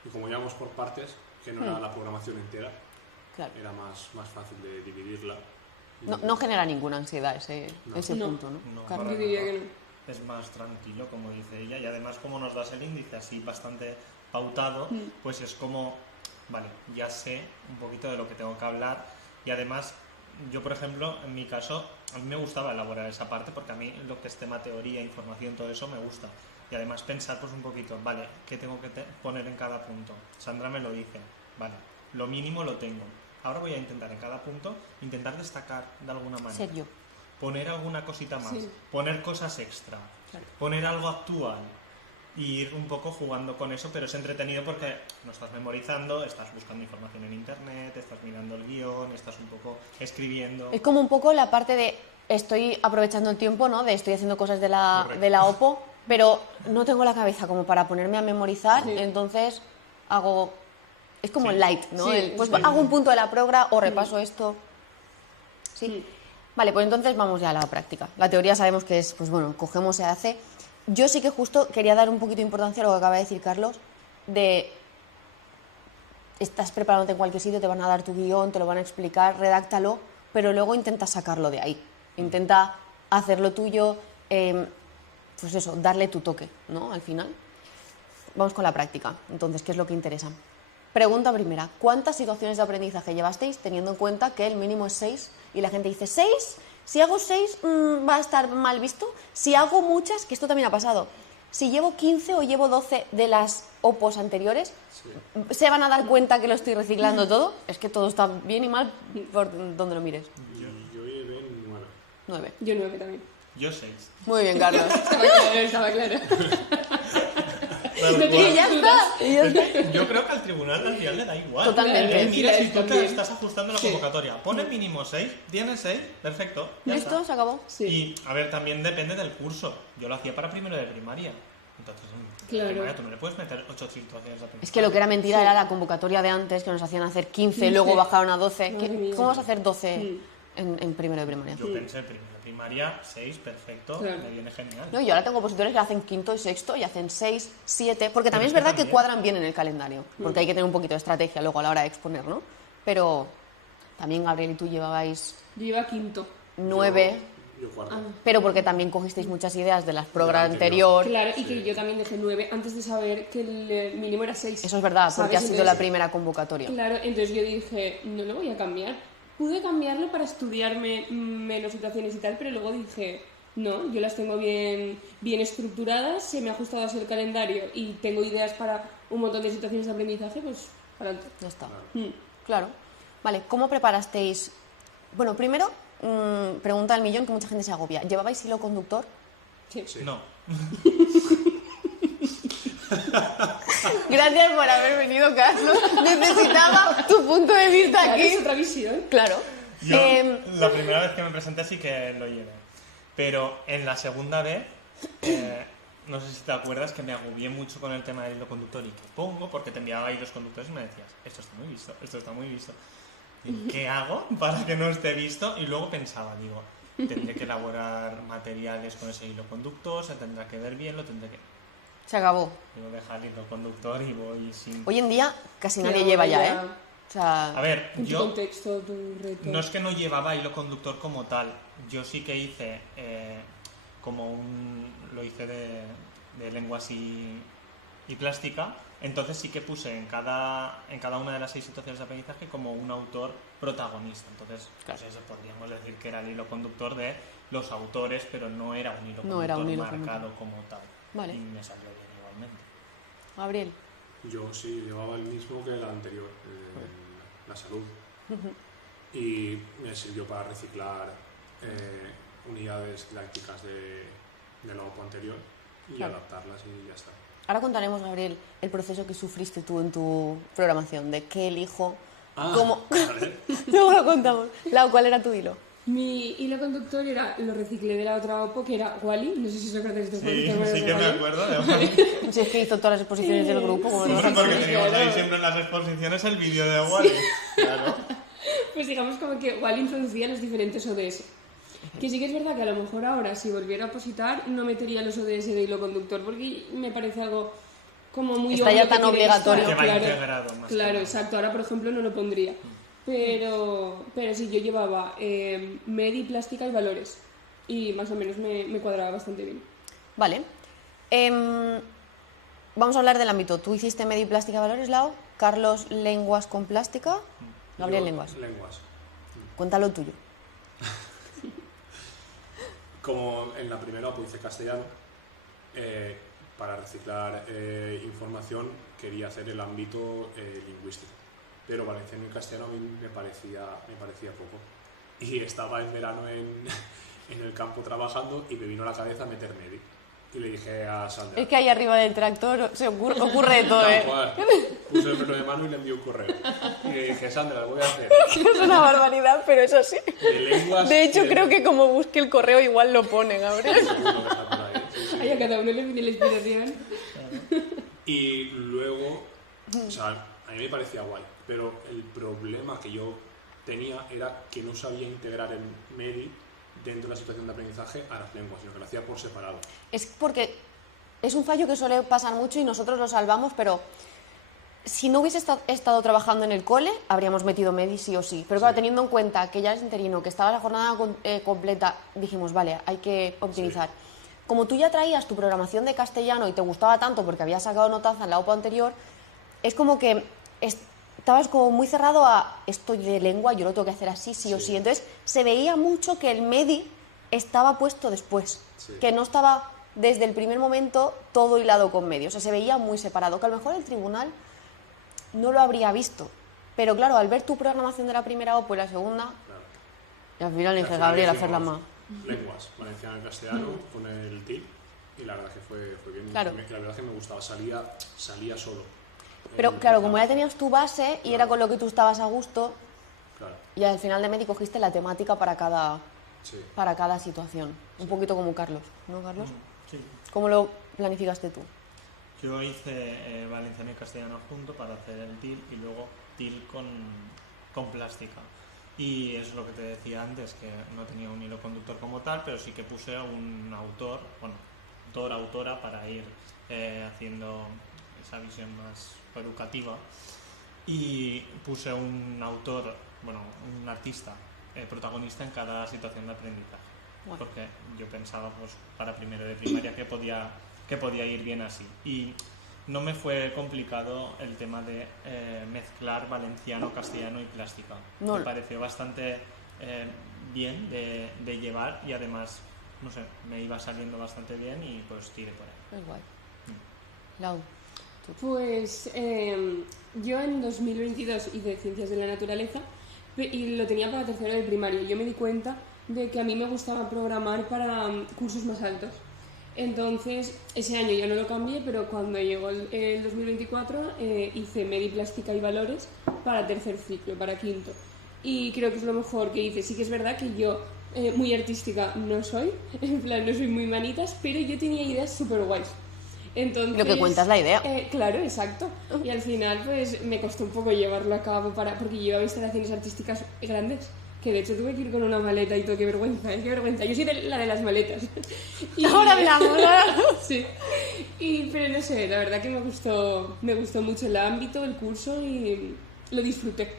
Y como llevamos por partes, que no era la programación entera, Claro. era más fácil de dividirla. No genera ninguna ansiedad ese No. punto, ¿no? No, Claro. para Yo diría nada. que no. Es más tranquilo, como dice ella, y además como nos das el índice así bastante pautado, pues es como, vale, ya sé un poquito de lo que tengo que hablar, y además yo, por ejemplo, en mi caso, a mí me gustaba elaborar esa parte porque a mí lo que es tema teoría, información, todo eso me gusta, y además pensar pues un poquito, vale, ¿qué tengo que poner en cada punto? Sandra me lo dice, vale, lo mínimo lo tengo, ahora voy a intentar en cada punto, intentar destacar de alguna manera. Serio. Poner alguna cosita más, Sí. poner cosas extra, Claro. poner algo actual y ir un poco jugando con eso, pero es entretenido porque no estás memorizando, estás buscando información en internet, estás mirando el guión, estás un poco escribiendo. Es como un poco la parte de estoy aprovechando el tiempo, ¿no? De estoy haciendo cosas de la OPO, pero no tengo la cabeza como para ponerme a memorizar, Sí. entonces hago... Es como Sí. light, ¿no? Sí, Pues sí. hago un punto de la progra o repaso esto. Sí. Vale, pues entonces vamos ya a la práctica. La teoría sabemos que es, pues bueno, cogemos, se hace. Yo sí que justo quería dar un poquito de importancia a lo que acaba de decir Carlos, de estás preparándote en cualquier sitio, te van a dar tu guión, te lo van a explicar, redáctalo, pero luego intenta sacarlo de ahí. Intenta hacerlo tuyo, pues eso, darle tu toque, ¿no? Al final. Vamos con la práctica. Entonces, ¿qué es lo que interesa? Pregunta primera, ¿cuántas situaciones de aprendizaje llevasteis teniendo en cuenta que el mínimo es 6 y la gente dice 6? Si hago 6 va a estar mal visto. Si hago muchas, que esto también ha pasado, si llevo 15 o llevo 12 de las OPOs anteriores, se van a dar cuenta que lo estoy reciclando todo. Es que todo está bien y mal por donde lo mires. Yo llevé 9. 9. Yo 9 también. Yo 6. Muy bien, Carlos. Estaba claro. Tal No tenía cual. ya está. Y ya está. Yo creo que al tribunal al final le da igual. Totalmente. Él mira Sí, si tú te también. estás ajustando la Sí. convocatoria. Pone mínimo 6, tienes 6, perfecto. Ya ¿Listo? está. ¿Se acabó? Sí. Y, a ver, también depende del curso. Yo lo hacía para primero de primaria. Entonces, Claro. primaria tú no le puedes meter 8 situaciones de aprendizaje. Es que lo que era mentira era la convocatoria de antes, que nos hacían hacer 15, luego bajaron a 12. Madre mía. ¿Cómo vas a hacer 12 en primero de primaria? Yo pensé primero de primaria, 6, perfecto, Claro. me viene genial. No, yo ahora tengo opositores que hacen quinto y sexto y hacen 6, 7, porque también es es que verdad que también. cuadran bien en el calendario, porque hay que tener un poquito de estrategia luego a la hora de exponer, ¿no? Pero también Gabriel y tú llevabais Yo iba a quinto. 9, Yo cuarto. pero porque también cogisteis muchas ideas de las pruebas anterior. anterior. Claro, y que yo también dejé 9 antes de saber que el mínimo era 6. Eso es verdad, porque ha ¿Sabes? sido la Entonces, primera convocatoria. Claro, entonces yo dije, no lo voy a cambiar. Pude cambiarlo para estudiarme menos situaciones y tal, pero luego dije, no, yo las tengo bien estructuradas, se me ha ajustado así el calendario y tengo ideas para un montón de situaciones de aprendizaje, pues para adelante. Ya está. Mm. Claro. Vale, ¿cómo preparasteis? Bueno, primero, pregunta del millón que mucha gente se agobia. ¿Llevabais hilo conductor? Sí. Sí. No, Gracias por haber venido, Carlos. Necesitaba tu punto de vista Claro, aquí. es otra visión. Claro. yo Em, la primera vez que me presenté sí que lo llevé. Pero en la segunda vez, no sé si te acuerdas que me agobié mucho con el tema del hilo conductor y que pongo, porque te enviaba hilos conductores y me decías, esto está muy visto, esto está muy visto. Digo, ¿qué hago para que no esté visto? Y luego pensaba, digo, tendré que elaborar materiales con ese hilo conductor, se tendrá que ver bien, lo tendré que... se acabó. Digo, dejar el hilo conductor y voy sin... Hoy en día casi nadie Claro, lleva ya, ya. ¿eh? O sea, A ver, En tu yo contexto, tu reto. no es que no llevaba hilo conductor como tal, yo sí que hice como lo hice de lenguas y plástica, entonces sí que puse en cada una de las 6 situaciones de aprendizaje como un autor protagonista, entonces pues eso podríamos decir que era el hilo conductor de los autores, pero no era un hilo No conductor era un hilo marcado como tal. Vale. Y me salió bien igualmente. Gabriel. Yo sí llevaba el mismo que el anterior, la salud. Y me sirvió para reciclar unidades didácticas de la OPO anterior y Claro. adaptarlas y ya está. Ahora contaremos, Gabriel, el proceso que sufriste tú en tu programación, de qué elijo, cómo... Vale. Luego lo contamos. Lau, ¿cuál era tu hilo? Mi hilo conductor lo reciclé de la otra OPO, que era Wally. No sé si Sócrates te Sí, acuerdas sí de que me Wall-E. acuerdo de Si es que hizo todas las exposiciones del grupo, como Sí, no sí, porque sí, teníamos claro. ahí siempre en las exposiciones el vídeo de Wally. Claro. Pues digamos como que Wally introducía los diferentes ODS. Que sí que es verdad que a lo mejor ahora, si volviera a opositar, no metería los ODS de hilo conductor, porque me parece algo como muy Está ya obvio que tan tiene que obligatorio. estar, Que va claro. integrado más. Claro, que- exacto. Ahora, por ejemplo, no lo pondría. Pero sí, yo llevaba Medi, plástica y valores. Y más o menos me cuadraba bastante bien. Vale. Vamos a hablar del ámbito. Tú hiciste medio y plástica valores, Lau. Carlos, lenguas con plástica. Gabriel, Yo, lenguas. Lenguas. Cuéntalo tuyo. Como en la primera OPO hice castellano, para reciclar información quería hacer el ámbito lingüístico. Pero valenciano y castellano a mí me parecía poco. Y estaba en verano en el campo trabajando y me vino a la cabeza meter Medi. Y le dije a Sandra, Es que ahí arriba del tractor ocurre de todo, tal ¿eh? cual, puse el freno de mano y le envié un correo. Y le dije, Sandra, lo voy a hacer. Es una barbaridad, pero eso sí. De lenguas... De hecho, y- creo que como busque el correo igual lo pone, Gabriel. Seguro que está por ahí, sí, sí. Ay, a cada uno le viene la inspiración. Y luego, o sea, a mí me parecía guay, pero el problema que yo tenía era que no sabía integrar el MEDI dentro de la situación de aprendizaje a las lenguas, sino que lo hacía por separado. Es porque es un fallo que suele pasar mucho y nosotros lo salvamos, pero si no hubiese estado trabajando en el cole, habríamos metido MEDI sí o sí. Pero claro, teniendo en cuenta que ya eres interino, que estaba la jornada completa, dijimos, vale, hay que optimizar. Como tú ya traías tu programación de castellano y te gustaba tanto porque habías sacado notaza en la OPA anterior, es como que estabas como muy cerrado a esto de lengua, yo lo tengo que hacer así, sí o sí. Entonces se veía mucho que el MEDI estaba puesto después, Sí. que no estaba desde el primer momento todo hilado con MEDI, o sea, se veía muy separado, que a lo mejor el tribunal no lo habría visto. Pero claro, al ver tu programación de la primera OPO y la segunda, Claro. y al final Y le al dije, final Gabriel, dijimos, hacerla más. Lenguas, valenciano y castellano, con el TIL, y la verdad que fue bien. Claro. La verdad que me gustaba, salía solo. Pero El- claro, como ya tenías tu base y era Claro. con lo que tú estabas a gusto, Claro, y al final de MEDI cogiste la temática para cada sí. situación. Un poquito como Carlos, ¿no, Carlos? Sí. planificaste tú? Yo hice valenciano y castellano junto para hacer el TIL y luego TIL con plástica. Y es lo que te decía antes, que no tenía un hilo conductor como tal, pero sí que puse un autor, bueno, autora para ir haciendo esa visión más educativa. Y puse un autor, bueno, un artista protagonista en cada situación de aprendizaje. Bueno. Porque yo pensaba, pues, para primero de primaria que podía ir bien así. Y no me fue complicado el tema de mezclar valenciano, castellano y plástica. No. Me pareció bastante bien de llevar y además, no sé, me iba saliendo bastante bien y pues tiré por ahí. Es guay. Lau. Pues yo en 2022 hice Ciencias de la Naturaleza y lo tenía para tercero de primaria. Yo me di cuenta de que a mí me gustaba programar para cursos más altos. Entonces, ese año ya no lo cambié, pero cuando llegó el 2024 hice Medi Plástica y Valores para tercer ciclo, para quinto. Y creo que es lo mejor que hice. Sí que es verdad que yo muy artística no soy, en plan no soy muy manitas, pero yo tenía ideas súper guays. Entonces, lo que cuentas la idea. Claro, exacto. Y al final pues me costó un poco llevarlo a cabo porque yo iba a instalaciones artísticas grandes. Que de hecho tuve que ir con una maleta y todo, qué vergüenza, qué vergüenza. Yo soy la de las maletas. Y, ahora hablamos. Sí. Pero no sé, la verdad que me gustó mucho el ámbito, el curso y lo disfruté.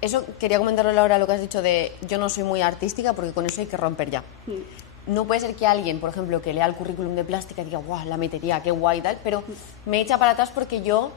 Eso quería comentarlo, Laura, lo que has dicho de yo no soy muy artística, porque con eso hay que romper ya. No puede ser que alguien, por ejemplo, que lea el currículum de plástica y diga, guau, la metería, qué guay y tal, pero me echa para atrás porque yo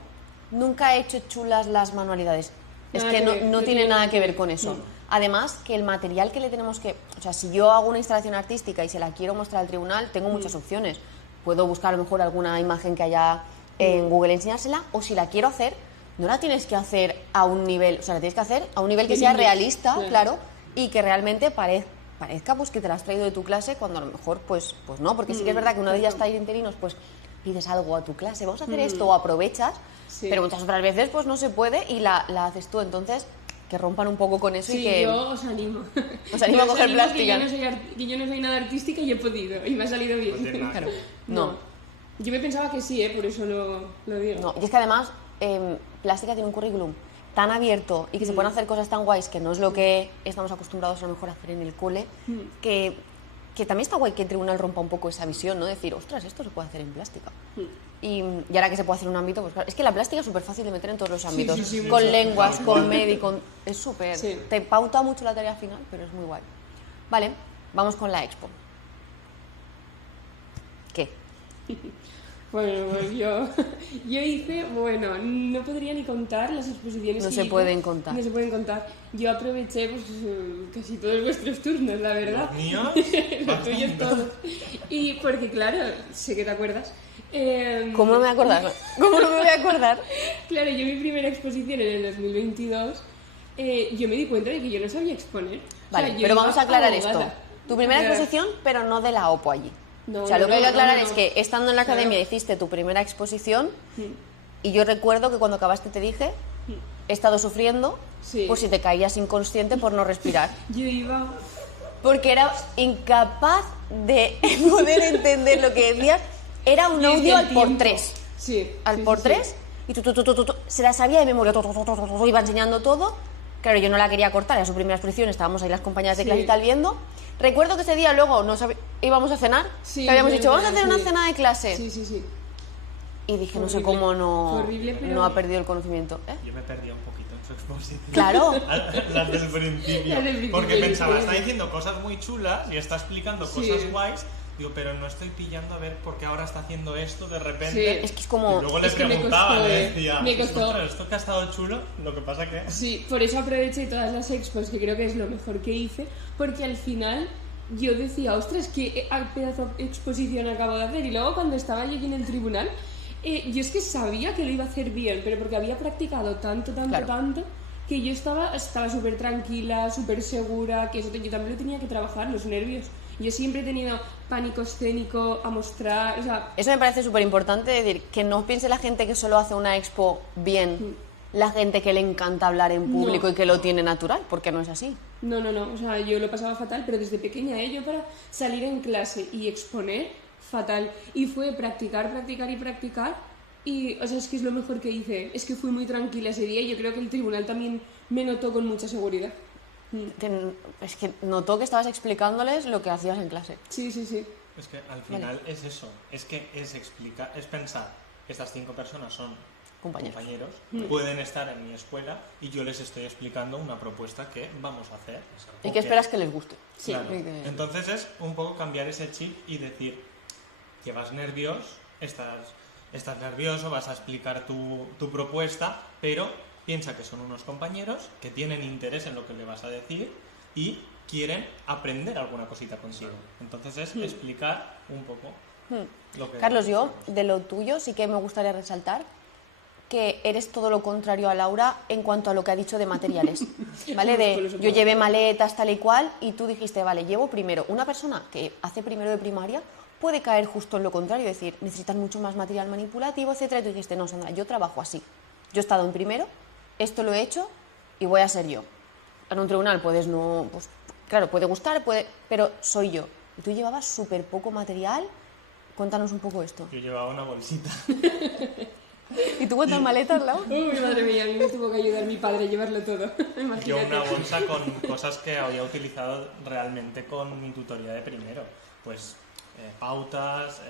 nunca he hecho chulas las manualidades. Es que no tiene nada que ver con eso. Además, que el material que le tenemos que... O sea, si yo hago una instalación artística y se la quiero mostrar al tribunal, tengo muchas opciones. Puedo buscar a lo mejor alguna imagen que haya en Google, enseñársela, o si la quiero hacer, no la tienes que hacer a un nivel... O sea, la tienes que hacer a un nivel que sea realista, claro, y que realmente parezca pues, que te la has traído de tu clase, cuando a lo mejor pues no. Porque sí que es verdad que una vez ya estáis interinos, pues pides algo a tu clase, vamos a hacer esto, o aprovechas... Sí. Pero muchas otras veces pues no se puede y la haces tú, entonces que rompan un poco con eso. Sí, y que... yo os animo. Os animo a coger plástica. Que yo no soy nada artística y he podido, y me ha salido bien. Claro. No. Yo me pensaba que sí, por eso lo digo. No, y es que además plástica tiene un currículum tan abierto y que se pueden hacer cosas tan guays, que no es lo que estamos acostumbrados a lo mejor a hacer en el cole, que también está guay que el tribunal rompa un poco esa visión, ¿no? Decir, ostras, esto se puede hacer en plástica. Y ahora que se puede hacer en un ámbito, pues claro, es que la plástica es súper fácil de meter en todos los ámbitos. Sí, con lenguas, con Medi, es súper... Sí. Te pauta mucho la tarea final, pero es muy guay. Vale, vamos con la expo. ¿Qué? Bueno, pues yo hice, bueno, no podría ni contar las exposiciones No que se hice. pueden contar. No se pueden contar. Yo aproveché pues casi todos vuestros turnos, la verdad. ¿Los míos? Los tuyos todos. Y porque, claro, sé que te acuerdas. ¿Cómo no me voy a acordar? ¿Cómo no me voy a acordar? Claro, yo mi primera exposición en el 2022, yo me di cuenta de que yo no sabía exponer. Vale, o sea, pero vamos a aclarar esto. abogada. Tu primera exposición, pero no de la OPO allí. No, o sea, lo que hay que aclarar es no. que estando en la academia hiciste tu primera exposición y yo recuerdo que cuando acabaste te dije, he estado sufriendo por si te caías inconsciente por no respirar. Yo iba... Porque era incapaz de poder entender lo que decías. Era un audio al por 3. Sí. Al sí, por sí, 3 y se la sabía de memoria, iba enseñando todo. Claro, yo no la quería cortar, era su primera exposición, estábamos ahí las compañeras de clase y tal viendo. Recuerdo que ese día luego íbamos a cenar, que habíamos dicho, vamos a hacer una cena de clase. Sí. Y dije, no sé cómo no ha perdido el conocimiento. Yo me perdí un poquito en su exposición. Claro. Las del principio. Porque pensaba, está diciendo cosas muy chulas y está explicando cosas guays. Digo, pero no estoy pillando a ver por qué ahora está haciendo esto de repente. Es que es como... Y luego le preguntaba, le decía, me costó. esto que ha estado chulo, lo que pasa que... Sí, por eso aproveché todas las expos, que creo que es lo mejor que hice, porque al final yo decía, ostras, qué pedazo de exposición acabo de hacer. Y luego cuando estaba yo aquí en el tribunal, yo es que sabía que lo iba a hacer bien, pero porque había practicado tanto, que yo estaba súper tranquila, súper segura, que eso yo también lo tenía que trabajar, los nervios. Yo siempre he tenido pánico escénico a mostrar, o sea... Eso me parece súper importante, decir, que no piense la gente que solo hace una expo bien, la gente que le encanta hablar en público y que lo tiene natural, porque no es así. No, o sea, yo lo pasaba fatal, pero desde pequeña, yo para salir en clase y exponer, fatal. Y fue practicar, practicar y practicar. Y, o sea, es que es lo mejor que hice. Es que fui muy tranquila ese día y yo creo que el tribunal también me notó con mucha seguridad. Es que notó que estabas explicándoles lo que hacías en clase. Sí, sí, sí. Es que al final es eso, es que es explicar, es pensar, estas 5 personas son compañeros, pueden estar en mi escuela y yo les estoy explicando una propuesta que vamos a hacer. Y que esperas que les guste. Sí. Claro. Entonces es un poco cambiar ese chip y decir, llevas nervios, estás nervioso, vas a explicar tu propuesta, pero piensa que son unos compañeros que tienen interés en lo que le vas a decir y quieren aprender alguna cosita consigo. Entonces es explicar un poco lo que... Carlos, yo de lo tuyo sí que me gustaría resaltar que eres todo lo contrario a Laura en cuanto a lo que ha dicho de materiales, ¿vale? De yo llevé maletas tal y cual y tú dijiste, vale, llevo primero. Una persona que hace primero de primaria puede caer justo en lo contrario, decir, necesitan mucho más material manipulativo, etcétera, y tú dijiste, no, Sandra, yo trabajo así. Yo he estado en primero, esto lo he hecho y voy a ser yo. En un tribunal puedes no... Pues, claro, puede gustar, pero soy yo. Y tú llevabas súper poco material. Cuéntanos un poco esto. Yo llevaba una bolsita. ¿Y tú cuántas maletas, Lau? Uy, madre mía, a mí me tuvo que ayudar mi padre a llevarlo todo. Imagínate. Yo una bolsa con cosas que había utilizado realmente con mi tutoría de primero. Pues pautas,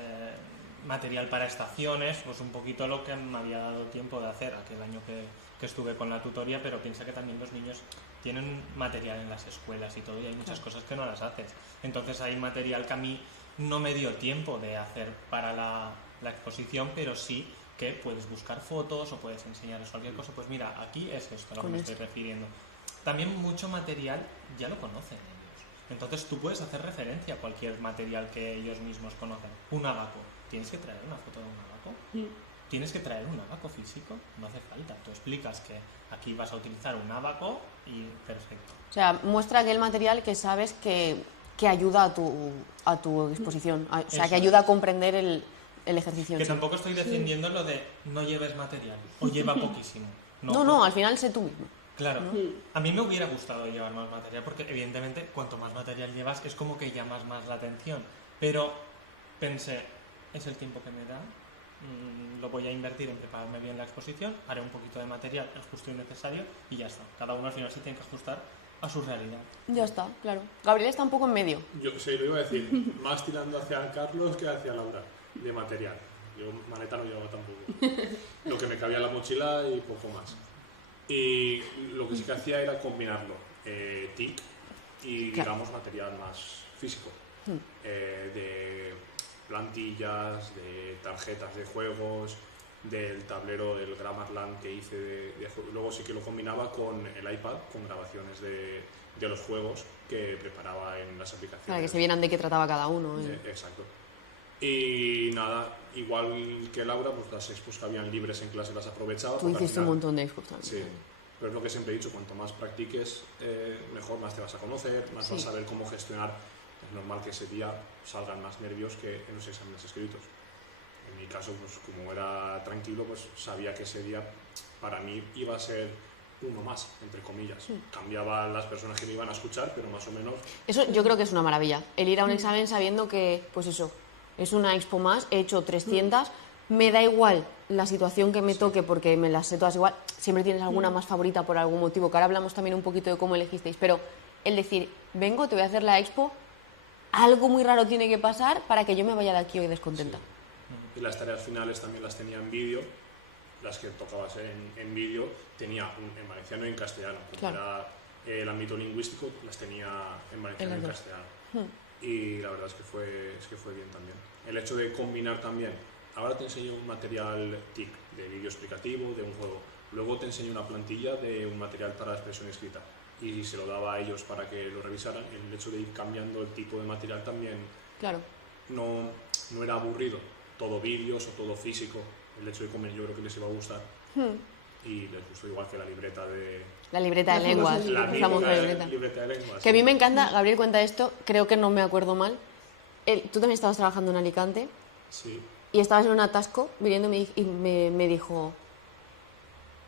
material para estaciones, pues un poquito lo que me había dado tiempo de hacer aquel año que estuve con la tutoría, pero piensa que también los niños tienen material en las escuelas y todo, y hay muchas cosas que no las haces. Entonces hay material que a mí no me dio tiempo de hacer para la exposición, pero sí que puedes buscar fotos o puedes enseñarles cualquier cosa. Pues mira, aquí es esto a lo que me estoy refiriendo. También mucho material ya lo conocen ellos. Entonces tú puedes hacer referencia a cualquier material que ellos mismos conocen. Un abaco. ¿Tienes que traer una foto de un abaco? ¿Tienes que traer un abaco físico? No hace falta. Tú explicas que aquí vas a utilizar un abaco y perfecto. O sea, muestra aquel material que sabes que ayuda a tu exposición. O sea, que ayuda a comprender el ejercicio. Que tampoco estoy defendiendo lo de no lleves material o lleva poquísimo. No, al final sé tú mismo. Claro, a mí me hubiera gustado llevar más material porque evidentemente cuanto más material llevas es como que llamas más la atención. Pero pensé, es el tiempo que me da, lo voy a invertir en prepararme bien la exposición, haré un poquito de material, el justo y necesario y ya está. Cada uno al final se tiene que ajustar a su realidad. Ya está, claro. Gabriel está un poco en medio. Yo sí, lo iba a decir, más tirando hacia Carlos que hacia Laura, de material. Yo maleta no llevaba tampoco. Lo que me cabía en la mochila y poco más. Y lo que sí que hacía era combinarlo, TIC y, digamos, material más físico. De plantillas, de tarjetas de juegos, del tablero, del Grammarland que hice de juego. Luego sí que lo combinaba con el iPad, con grabaciones de los juegos que preparaba en las aplicaciones. Para que se vieran de qué trataba cada uno. Exacto. Y nada, igual que Laura, pues las expos que habían libres en clase las aprovechaba. Tú hiciste un montón de expos también. Sí, pero es lo que siempre he dicho, cuanto más practiques, mejor, más te vas a conocer, más vas a saber cómo gestionar. Es normal que ese día salgan más nervios que en los exámenes escritos. En mi caso, pues como era tranquilo, pues sabía que ese día para mí iba a ser uno más, entre comillas. Cambiaban las personas que me iban a escuchar, pero más o menos... Eso yo creo que es una maravilla, el ir a un examen sabiendo que, pues eso, es una expo más, he hecho 300, me da igual la situación que me toque porque me las sé todas igual, siempre tienes alguna más favorita por algún motivo, que ahora hablamos también un poquito de cómo elegisteis, pero el decir, vengo, te voy a hacer la expo, algo muy raro tiene que pasar para que yo me vaya de aquí hoy descontenta. Sí. Y las tareas finales también las tenía en vídeo, las que tocabas en vídeo, tenía en valenciano y en castellano. Como era el ámbito lingüístico, las tenía en valenciano y en castellano. Y la verdad es que fue bien también. El hecho de combinar también, ahora te enseño un material TIC, de vídeo explicativo, de un juego, luego te enseño una plantilla de un material para expresión escrita, y se lo daba a ellos para que lo revisaran. El hecho de ir cambiando el tipo de material también no era aburrido, todo vídeos o todo físico. El hecho de comer yo creo que les iba a gustar. Y les gustó igual que la libreta de... La libreta de lenguas. La libreta de lenguas. Que a mí me encanta, Gabriel cuenta esto, creo que no me acuerdo mal. Tú también estabas trabajando en Alicante. Sí. Y estabas en un atasco viniendo y me dijo,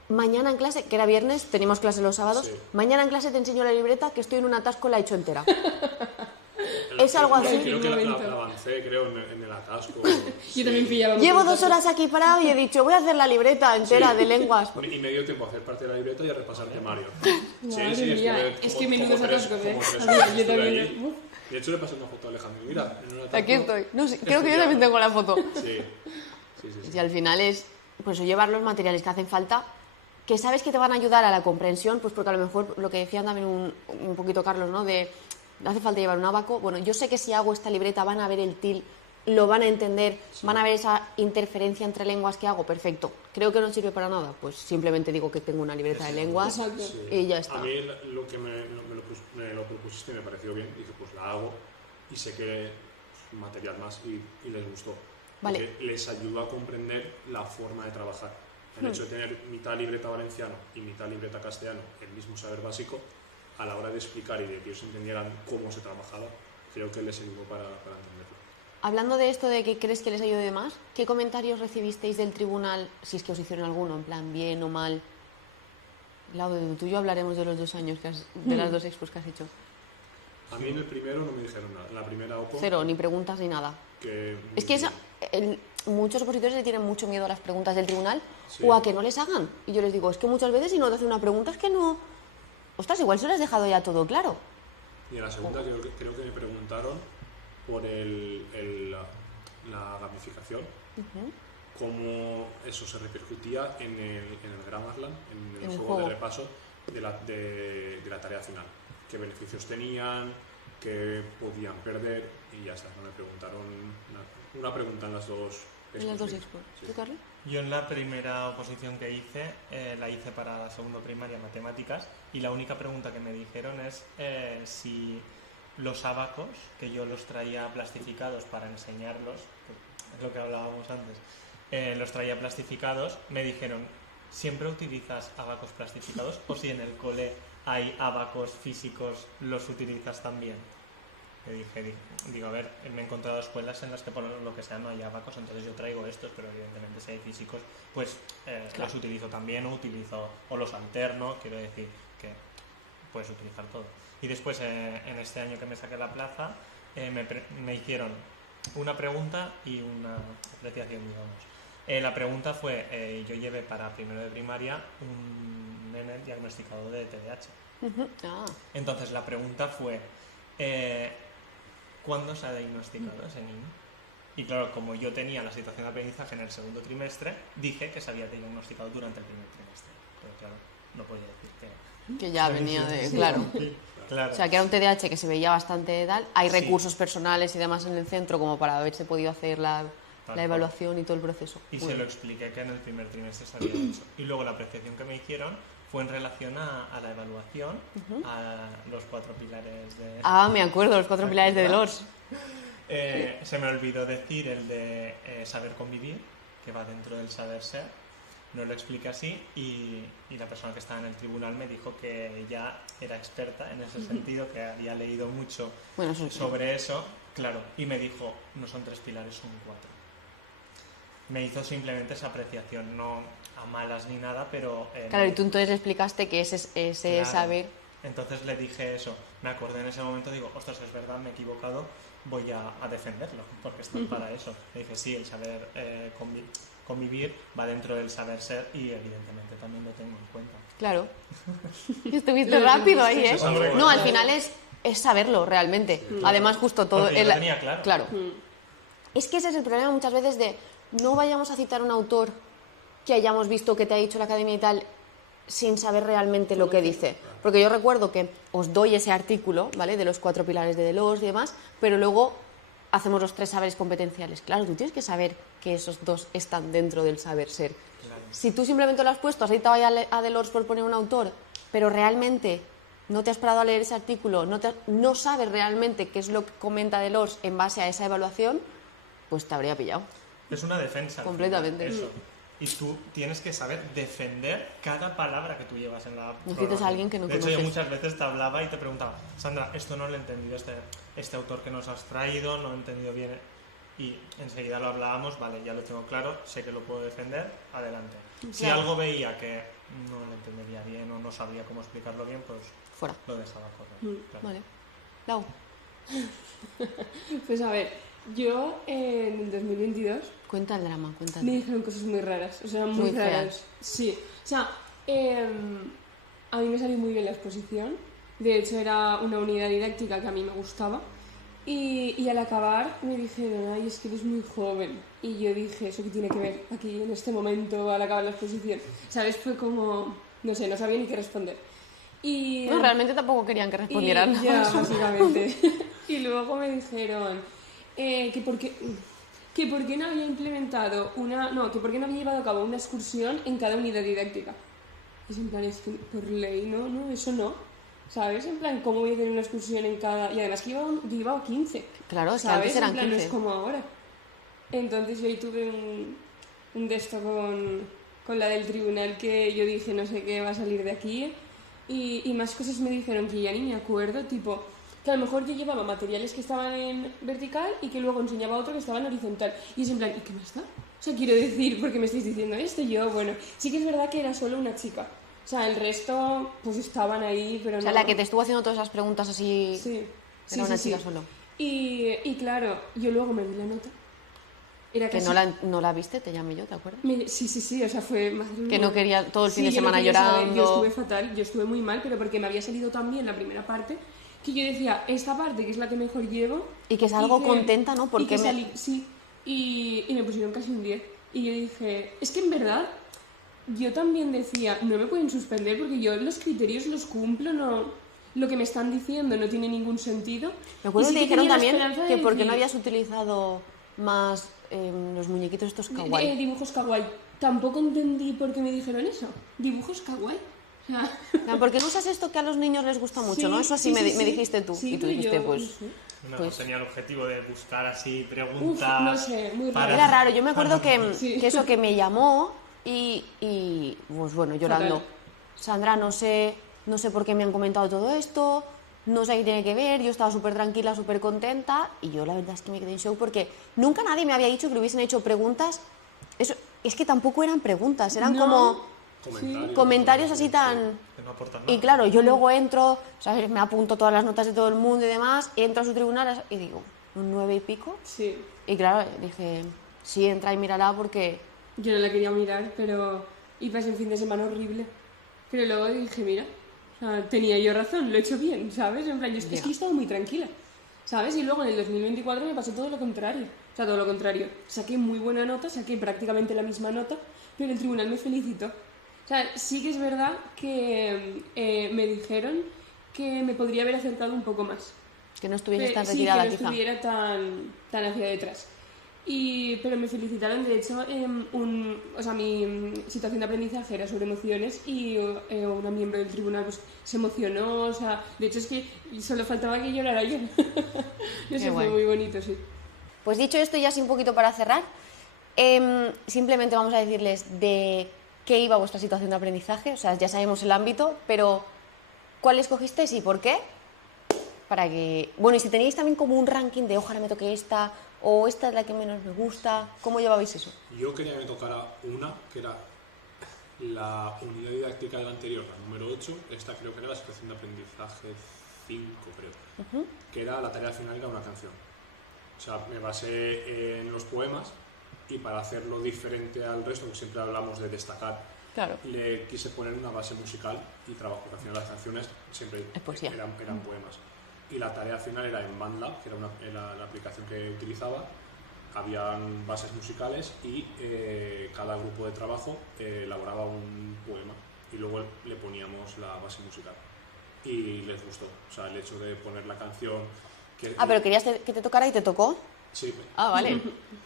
mañana en clase, que era viernes, teníamos clase los sábados, mañana en clase te enseño la libreta que estoy en un atasco, la he hecho entera. Es algo así. Creo que Un momento. la avancé, creo, en el atasco. Yo también pillaba. Llevo 2 horas aquí parado y he dicho, voy a hacer la libreta entera de lenguas. Y me dio tiempo a hacer parte de la libreta y a repasar temario. Madre mía, es que menudos atascos, ¿eh? Yo Yo también. allí. De hecho, le pasé una foto a Alejandro. Mira, en un atasco. Aquí estoy. No, sí, creo que yo también tengo la foto. Sí. Y al final es, pues llevar los materiales que hacen falta, que sabes que te van a ayudar a la comprensión, pues porque a lo mejor lo que decían también un poquito Carlos, ¿no? De, no hace falta llevar un abaco. Bueno, yo sé que si hago esta libreta van a ver el til, lo van a entender, van a ver esa interferencia entre lenguas que hago, perfecto. Creo que no sirve para nada, pues simplemente digo que tengo una libreta de lenguas y ya está. A mí lo que me lo propusiste me pareció bien, dije pues la hago y sé que es un material más y les gustó. Vale. Porque les ayudó a comprender la forma de trabajar. El hecho de tener mitad libreta valenciano y mitad libreta castellano, el mismo saber básico, a la hora de explicar y de que ellos entendieran cómo se trabajaba, creo que les ayudó para entenderlo. Hablando de esto de que crees que les ayude más, ¿qué comentarios recibisteis del tribunal, si es que os hicieron alguno, en plan bien o mal? Lau, de tuyo hablaremos de los 2 años, de las 2 expos que has hecho. A mí en el primero no me dijeron nada. En la primera OPO... Cero, ni preguntas ni nada. Es que muchos opositores le tienen mucho miedo a las preguntas del tribunal o a que no les hagan. Y yo les digo, es que muchas veces si no te hacen una pregunta es que no... Ostras, igual se lo has dejado ya todo claro. Y en la segunda creo que me preguntaron por la gamificación, cómo eso se repercutía en el Grammarland, en el juego de repaso de la tarea final. Qué beneficios tenían, qué podían perder y ya está. Me preguntaron una pregunta en las dos. En las 2 expos. Sí. ¿Tú, Carlos? Yo en la primera oposición que hice, la hice para segundo primaria matemáticas y la única pregunta que me dijeron es si los ábacos, que yo los traía plastificados para enseñarlos, que es lo que hablábamos antes, los traía plastificados, me dijeron, ¿siempre utilizas ábacos plastificados o si en el cole hay ábacos físicos, los utilizas también? Le dije, digo, a ver, me he encontrado escuelas en las que por lo que sea no hay ábacos, entonces yo traigo estos, pero evidentemente si hay físicos, pues los utilizo también o los alterno, quiero decir que puedes utilizar todo. Y después, en este año que me saqué la plaza, me hicieron una pregunta y una apreciación, digamos. La pregunta fue, yo llevé para primero de primaria un nene diagnosticado de TDAH. Entonces la pregunta fue, ¿cuándo se ha diagnosticado ese niño? Y claro, como yo tenía la situación de aprendizaje en el segundo trimestre, dije que se había diagnosticado durante el primer trimestre. Pero claro, no podía decir que ya venía de... Claro. Claro. O sea, que era un TDAH que se veía bastante tal. Hay recursos personales y demás en el centro como para haberse podido hacer la evaluación y todo el proceso. Y se lo expliqué que en el primer trimestre se había hecho. Y luego la apreciación que me hicieron fue en relación a la evaluación, a los 4 pilares de... Ah, me acuerdo, los 4 pilares de Delors. Se me olvidó decir el de saber convivir, que va dentro del saber ser. No lo expliqué así y la persona que estaba en el tribunal me dijo que ya era experta en ese sentido, que había leído mucho sobre eso, claro, y me dijo, no son 3 pilares, son 4. Me hizo simplemente esa apreciación, no a malas ni nada, pero... claro, y tú entonces le explicaste que ese claro, saber... Entonces le dije eso, me acordé en ese momento, digo, ostras, es verdad, me he equivocado, voy a defenderlo, porque estoy para eso. Le dije, sí, el saber convivir va dentro del saber ser y evidentemente también lo tengo en cuenta. Claro. Estuviste rápido ahí, ¿eh? No, al final es saberlo realmente. Sí, claro. Además, justo todo... Porque yo lo tenía claro. Claro. Es que ese es el problema muchas veces de no vayamos a citar un autor que hayamos visto que te ha dicho la academia y tal sin saber realmente lo que dice. Porque yo recuerdo que os doy ese artículo, ¿vale? De los 4 pilares de Delors y demás, pero luego hacemos los 3 saberes competenciales. Claro, tú tienes que saber que esos 2 están dentro del saber ser. Claro. Si tú simplemente lo has puesto, has citado a Delors por poner un autor, pero realmente no te has parado a leer ese artículo, no sabes realmente qué es lo que comenta Delors en base a esa evaluación, pues te habría pillado. Es una defensa. Completamente. Eso. Y tú tienes que saber defender cada palabra que tú llevas en la Necesitas a alguien que no conoces. De hecho, yo muchas veces te hablaba y te preguntaba, Sandra, esto no lo he entendido, este autor que nos has traído, no lo he entendido bien. Y enseguida lo hablábamos, vale, ya lo tengo claro, sé que lo puedo defender, adelante. Claro. Si algo veía que no lo entendería bien o no sabía cómo explicarlo bien, pues fuera. Lo dejaba correr. Claro. Vale. Lau. Pues a ver, yo en el 2022 Cuenta el drama, cuenta el me drama. dijeron cosas muy raras, o sea, muy Muy raras. feas. Sí, o sea, a mí me salió muy bien la exposición. De hecho, era una unidad didáctica que a mí me gustaba. Y al acabar me dijeron, ay, es que eres muy joven. Y yo dije, ¿eso qué tiene que ver aquí en este momento al acabar la exposición? ¿Sabes? Fue como, no sé, no sabía ni qué responder. Y, No, realmente tampoco querían que respondieran. y ya, básicamente. Y luego me dijeron que por qué no había implementado que por qué no había llevado a cabo una excursión en cada unidad didáctica. Es en plan, es que por ley, no, eso no. ¿Sabes? En plan, ¿cómo voy a tener una excursión en cada...? Y además que yo llevaba 15. Claro, es que ¿sabes? antes eran en plan, 15. No es como ahora. Entonces yo ahí tuve un de esto con la del tribunal que yo dije, no sé qué va a salir de aquí. Y más cosas me dijeron que ya ni me acuerdo, tipo, que a lo mejor yo llevaba materiales que estaban en vertical y que luego enseñaba otro que estaba en horizontal. Y es en plan, ¿y qué más da? O sea, quiero decir, ¿por qué me estáis diciendo esto? Y yo, bueno, sí que es verdad que era solo una chica. O sea, el resto, pues estaban ahí, pero O sea, no... la que te estuvo haciendo todas esas preguntas así Sí, era una chica solo. Y claro, yo luego me di la nota. Era Que casi... no la viste, te llamé yo, ¿te acuerdas? Sí, o sea, fue... madre Que mía. no quería todo el fin Sí, de yo no semana quería saber, llorando. Yo estuve fatal, yo estuve muy mal, pero porque me había salido tan bien la primera parte que yo decía, esta parte que es la que mejor llevo... Y que salgo contenta, ¿no? Porque Sí, y me pusieron casi un 10. Y yo dije, es que en verdad, yo también decía, no me pueden suspender porque yo los criterios los cumplo, no... Lo que me están diciendo no tiene ningún sentido. Me acuerdo Y que sí te dijeron tenía la también esperanza que de porque no decir, habías utilizado más los muñequitos estos kawaii. dibujos kawaii. Tampoco entendí por qué me dijeron eso. Dibujos kawaii. O sea, No, porque no usas esto que a los niños les gusta mucho, sí, ¿no? Eso así sí, me, sí, me sí. dijiste tú. Sí, y tú pero dijiste, yo, pues... no sé. No, Pues- tenía el objetivo de buscar así Uf, preguntas. no sé, muy para- raro. Era raro, yo me acuerdo que, Sí. que eso que me llamó y pues bueno, llorando. Fatal. Sandra, no sé por qué me han comentado todo esto, no sé qué tiene que ver, yo estaba súper tranquila, súper contenta y yo la verdad es que me quedé en shock porque nunca nadie me había dicho que le hubiesen hecho preguntas. Eso, es que tampoco eran preguntas, eran No. como comentarios así Sí, tan... que no aportan nada. Y claro, yo luego entro, ¿sabes? Me apunto todas las notas de todo el mundo y demás, entro a su tribunal y digo, un 9 y pico. Sí, Y claro, dije, sí, entra y mírala porque... yo no la quería mirar, pero... Y pasé un fin de semana horrible. Pero luego dije, mira, o sea, tenía yo razón, lo he hecho bien, ¿sabes? En plan, yo es que he estado muy tranquila, ¿sabes? Y luego en el 2024 me pasó todo lo contrario. O sea, todo lo contrario. Saqué muy buena nota, saqué prácticamente la misma nota, pero el tribunal me felicitó. O sea, sí que es verdad que me dijeron que me podría haber acercado un poco más. Que no estuvieses tan Sí, retirada, que no quizá. estuviera tan hacia detrás. Pero me felicitaron, de hecho, o sea, mi situación de aprendizaje era sobre emociones y una miembro del tribunal pues, se emocionó, o sea, de hecho es que solo faltaba que llorara yo. No sé, guay. fue muy bonito, sí. Pues dicho esto, ya así un poquito para cerrar, simplemente vamos a decirles de qué iba vuestra situación de aprendizaje. O sea, ya sabemos el ámbito, pero ¿cuál escogisteis y por qué? Para que... Bueno, y si teníais también como un ranking de ojalá me toque esta o esta es la que menos me gusta, ¿cómo llevabais eso? Yo quería que me tocara una, que era la unidad didáctica de la anterior, la número 8, esta creo que era la situación de aprendizaje 5, creo, que era la tarea final, era una canción. O sea, me basé en los poemas y para hacerlo diferente al resto, que siempre hablamos de destacar, Claro. le quise poner una base musical y trabajo, porque al final las canciones siempre Es poesía. eran poemas. Y la tarea final era en BandLab, que era la aplicación que utilizaba. Habían bases musicales y cada grupo de trabajo elaboraba un poema y luego le poníamos la base musical. Y les gustó, o sea, el hecho de poner la canción... Pero querías que te tocara y te tocó. Sí. Ah, vale.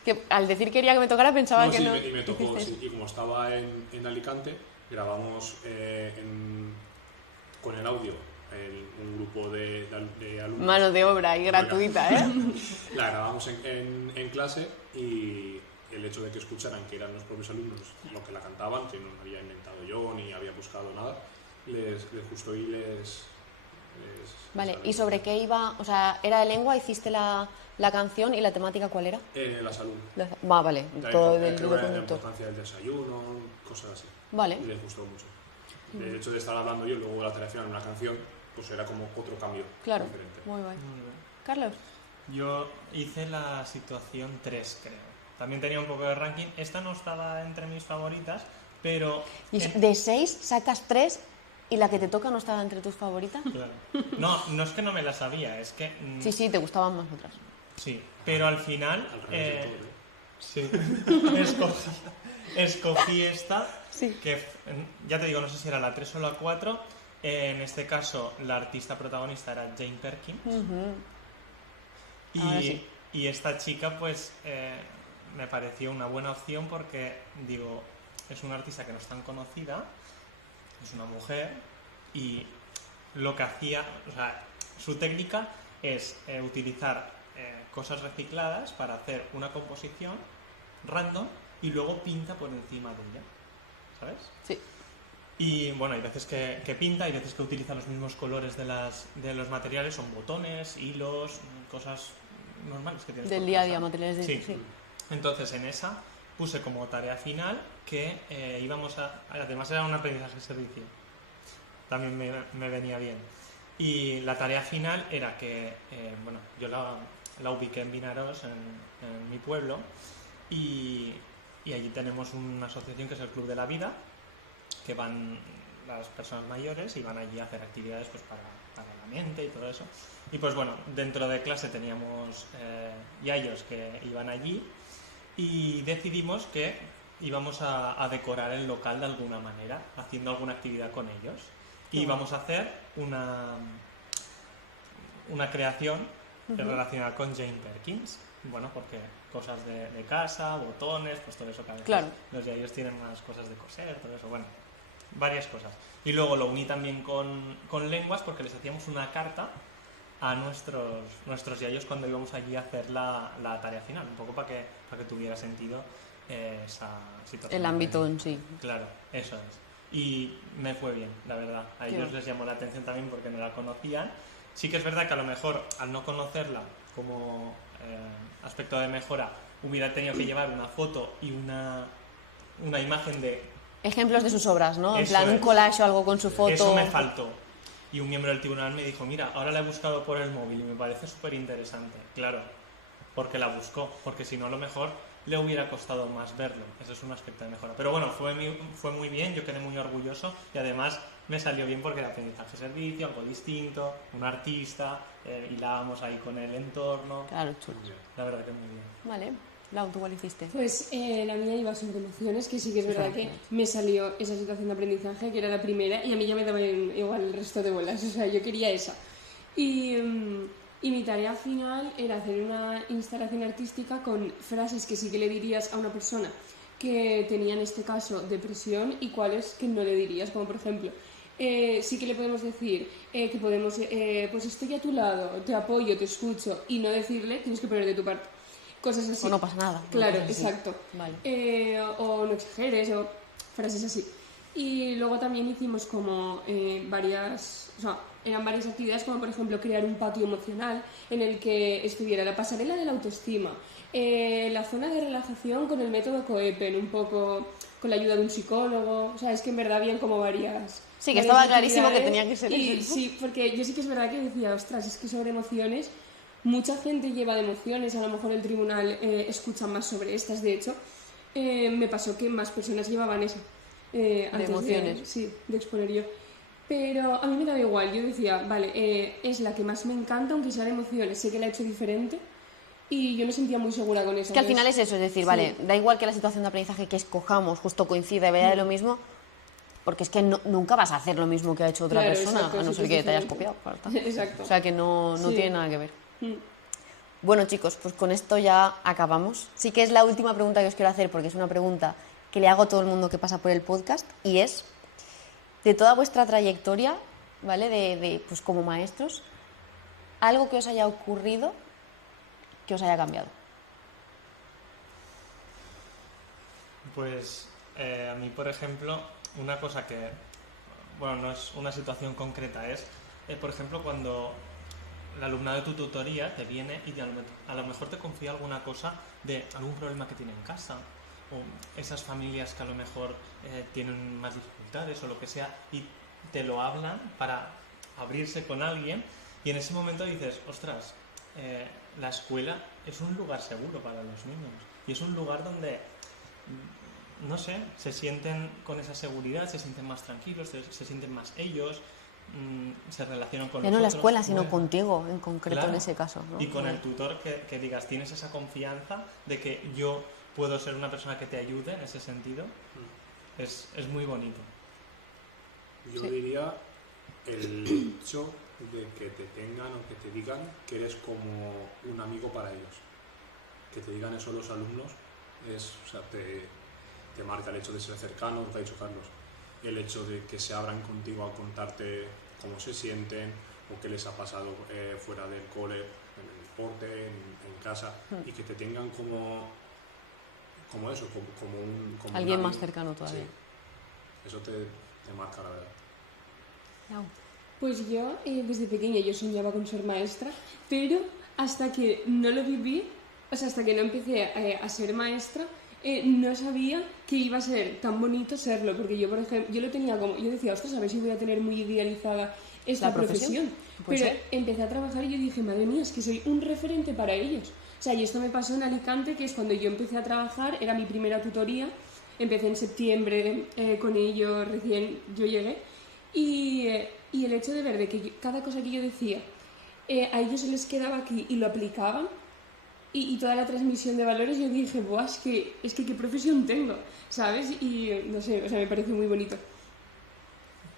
Que al decir quería que me tocara pensaba No, que sí, no. y me tocó, Dijiste sí. Y como estaba en Alicante, grabamos con el audio un grupo de alumnos. Mano de obra y gratuita, ¿eh? La grabamos en clase y el hecho de que escucharan que eran los propios alumnos lo que la cantaban, que no había inventado yo ni había buscado nada, les gustó y les Vale, ¿y sobre qué iba? O sea, ¿era de lengua? ¿Hiciste la canción y la temática cuál era? la salud. Va, vale, todo del Creo que hilo era la conductor. importancia del desayuno, cosas así. Vale. Y les gustó mucho. El hecho de estar hablando yo y luego la tarea final en una canción, pues era como otro cambio Claro, diferente. muy guay. Carlos. Yo hice la situación 3, creo. También tenía un poco de ranking. Esta no estaba entre mis favoritas, pero... Y de 6 sacas 3 y la que te toca no estaba entre tus favoritas. Claro. No es que no me la sabía, es que... Sí, te gustaban más otras. Sí, pero al final... Al revés de todo, ¿eh? Sí, escogí esta, Sí. que ya te digo, no sé si era la 3 o la 4. En este caso, la artista protagonista era Jane Perkins. Ahora sí. Y esta chica, pues, me pareció una buena opción porque, digo, es una artista que no es tan conocida, es una mujer, y lo que hacía, o sea, su técnica es utilizar cosas recicladas para hacer una composición random y luego pinta por encima de ella, ¿sabes? Sí. Y bueno, hay veces que pinta, hay veces que utiliza los mismos colores de los materiales, son botones, hilos, cosas normales que tienes Del por día a casa. día, materiales de... Sí. Entonces en esa puse como tarea final que íbamos a... Además era un aprendizaje de servicio, también me venía bien. Y la tarea final era que, bueno, yo la ubiqué en Vinaros, en mi pueblo, y allí tenemos una asociación que es el Club de la Vida, que van las personas mayores y van allí a hacer actividades pues para la mente y todo eso. Y pues bueno, dentro de clase teníamos yayos que iban allí y decidimos que íbamos a decorar el local de alguna manera, haciendo alguna actividad con ellos. Y íbamos a hacer una creación relacionada con Jane Perkins. Bueno, porque cosas de casa, botones, pues todo eso que a veces Claro. los yayos tienen más cosas de coser, todo eso, bueno, varias cosas. Y luego lo uní también con lenguas porque les hacíamos una carta a nuestros yayos cuando íbamos allí a hacer la tarea final, un poco para que tuviera sentido esa situación. El ámbito en sí. Claro, eso es. Y me fue bien, la verdad. A ellos les llamó la atención también porque no la conocían. Sí que es verdad que a lo mejor al no conocerla como aspecto de mejora hubiera tenido que llevar una foto y una imagen de... Ejemplos de sus obras, ¿no? En Eso plan, un es. collage o algo con su foto. Eso me faltó. Y un miembro del tribunal me dijo, mira, ahora la he buscado por el móvil y me parece súper interesante. Claro, porque la buscó, porque si no a lo mejor le hubiera costado más verlo. Eso es un aspecto de mejora. Pero bueno, fue muy bien, yo quedé muy orgulloso y además me salió bien porque era aprendizaje servicio, algo distinto, un artista, hilábamos ahí con el entorno. Claro, chulo. La verdad que muy bien. Vale. Lau, ¿tú cuál hiciste? Pues la mía iba sobre emociones, que sí que es verdad que me salió esa situación de aprendizaje, que era la primera, y a mí ya me daban igual el resto de bolas, o sea, yo quería esa. Y mi tarea final era hacer una instalación artística con frases que sí que le dirías a una persona que tenía en este caso depresión y cuáles que no le dirías, como por ejemplo, sí que le podemos decir que podemos, pues estoy a tu lado, te apoyo, te escucho, y no decirle, tienes que poner de tu parte. Cosas así. O no pasa nada. Claro, Cosas así. exacto. Vale. O no exageres, o frases así. Y luego también hicimos como varias, o sea, eran varias actividades, como por ejemplo crear un patio emocional en el que estuviera la pasarela de la autoestima, la zona de relajación con el método Coepen, un poco con la ayuda de un psicólogo, o sea, es que en verdad habían como varias... Sí, que varias estaba clarísimo que actividades. tenía que ser Y eso. sí, porque yo sí que es verdad que decía, ostras, es que sobre emociones... Mucha gente lleva de emociones, a lo mejor el tribunal escucha más sobre estas. De hecho, me pasó que más personas llevaban eso. Antes emociones. de exponer yo. Pero a mí me daba igual, yo decía, vale, es la que más me encanta, aunque sea de emociones, sé que la he hecho diferente y yo me sentía muy segura con eso. Es que al final es eso, es decir, Sí. vale, da igual que la situación de aprendizaje que escojamos justo coincida y vaya de lo mismo, porque es que nunca vas a hacer lo mismo que ha hecho otra Claro, persona, exacto, a no sí ser que que es te hayas diferente. copiado. Claro, está. Exacto. O sea que no Sí. tiene nada que ver. Mm. Bueno, chicos, pues con esto ya acabamos. Sí que es la última pregunta que os quiero hacer, porque es una pregunta que le hago a todo el mundo que pasa por el podcast, y es, de toda vuestra trayectoria, ¿vale? Pues como maestros, algo que os haya ocurrido que os haya cambiado. Pues a mí, por ejemplo, una cosa que, bueno, no es una situación concreta, es, por ejemplo, cuando el alumnado de tu tutoría te viene y a lo mejor te confía alguna cosa de algún problema que tiene en casa, o esas familias que a lo mejor tienen más dificultades o lo que sea, y te lo hablan para abrirse con alguien, y en ese momento dices, ostras, la escuela es un lugar seguro para los niños y es un lugar donde, no sé, se sienten con esa seguridad, se sienten más tranquilos, se sienten más ellos, se relacionan con Ya los no en la otros. escuela, sino Bueno, contigo en concreto, claro. en ese caso, ¿no? Y con el tutor que digas, tienes esa confianza de que yo puedo ser una persona que te ayude en ese sentido, es muy bonito. Yo Sí. diría el hecho de que te tengan o que te digan que eres como un amigo para ellos. Que te digan eso los alumnos, o sea, te marca el hecho de ser cercano, lo que ha dicho Carlos. El hecho de que se abran contigo a contarte cómo se sienten o qué les ha pasado fuera del cole, en el deporte, en casa, y que te tengan como eso, como un Alguien un más amigo. cercano todavía. Sí. Eso te marca, la verdad. Yau. Pues yo, desde pequeña, yo soñaba con ser maestra, pero hasta que no lo viví, o sea, hasta que no empecé a ser maestra, no sabía que iba a ser tan bonito serlo, porque yo, por ejemplo, yo lo tenía como, yo decía, ostras, a ver si voy a tener muy idealizada esta ¿La profesión? Puede Pero ser. empecé a trabajar y yo dije, madre mía, es que soy un referente para ellos. O sea, y esto me pasó en Alicante, que es cuando yo empecé a trabajar, era mi primera tutoría, empecé en septiembre con ellos, recién yo llegué, y el hecho de ver de que cada cosa que yo decía, a ellos se les quedaba aquí y lo aplicaban, y toda la transmisión de valores, yo dije, buah, es que qué profesión tengo, ¿sabes? Y no sé, o sea, me parece muy bonito.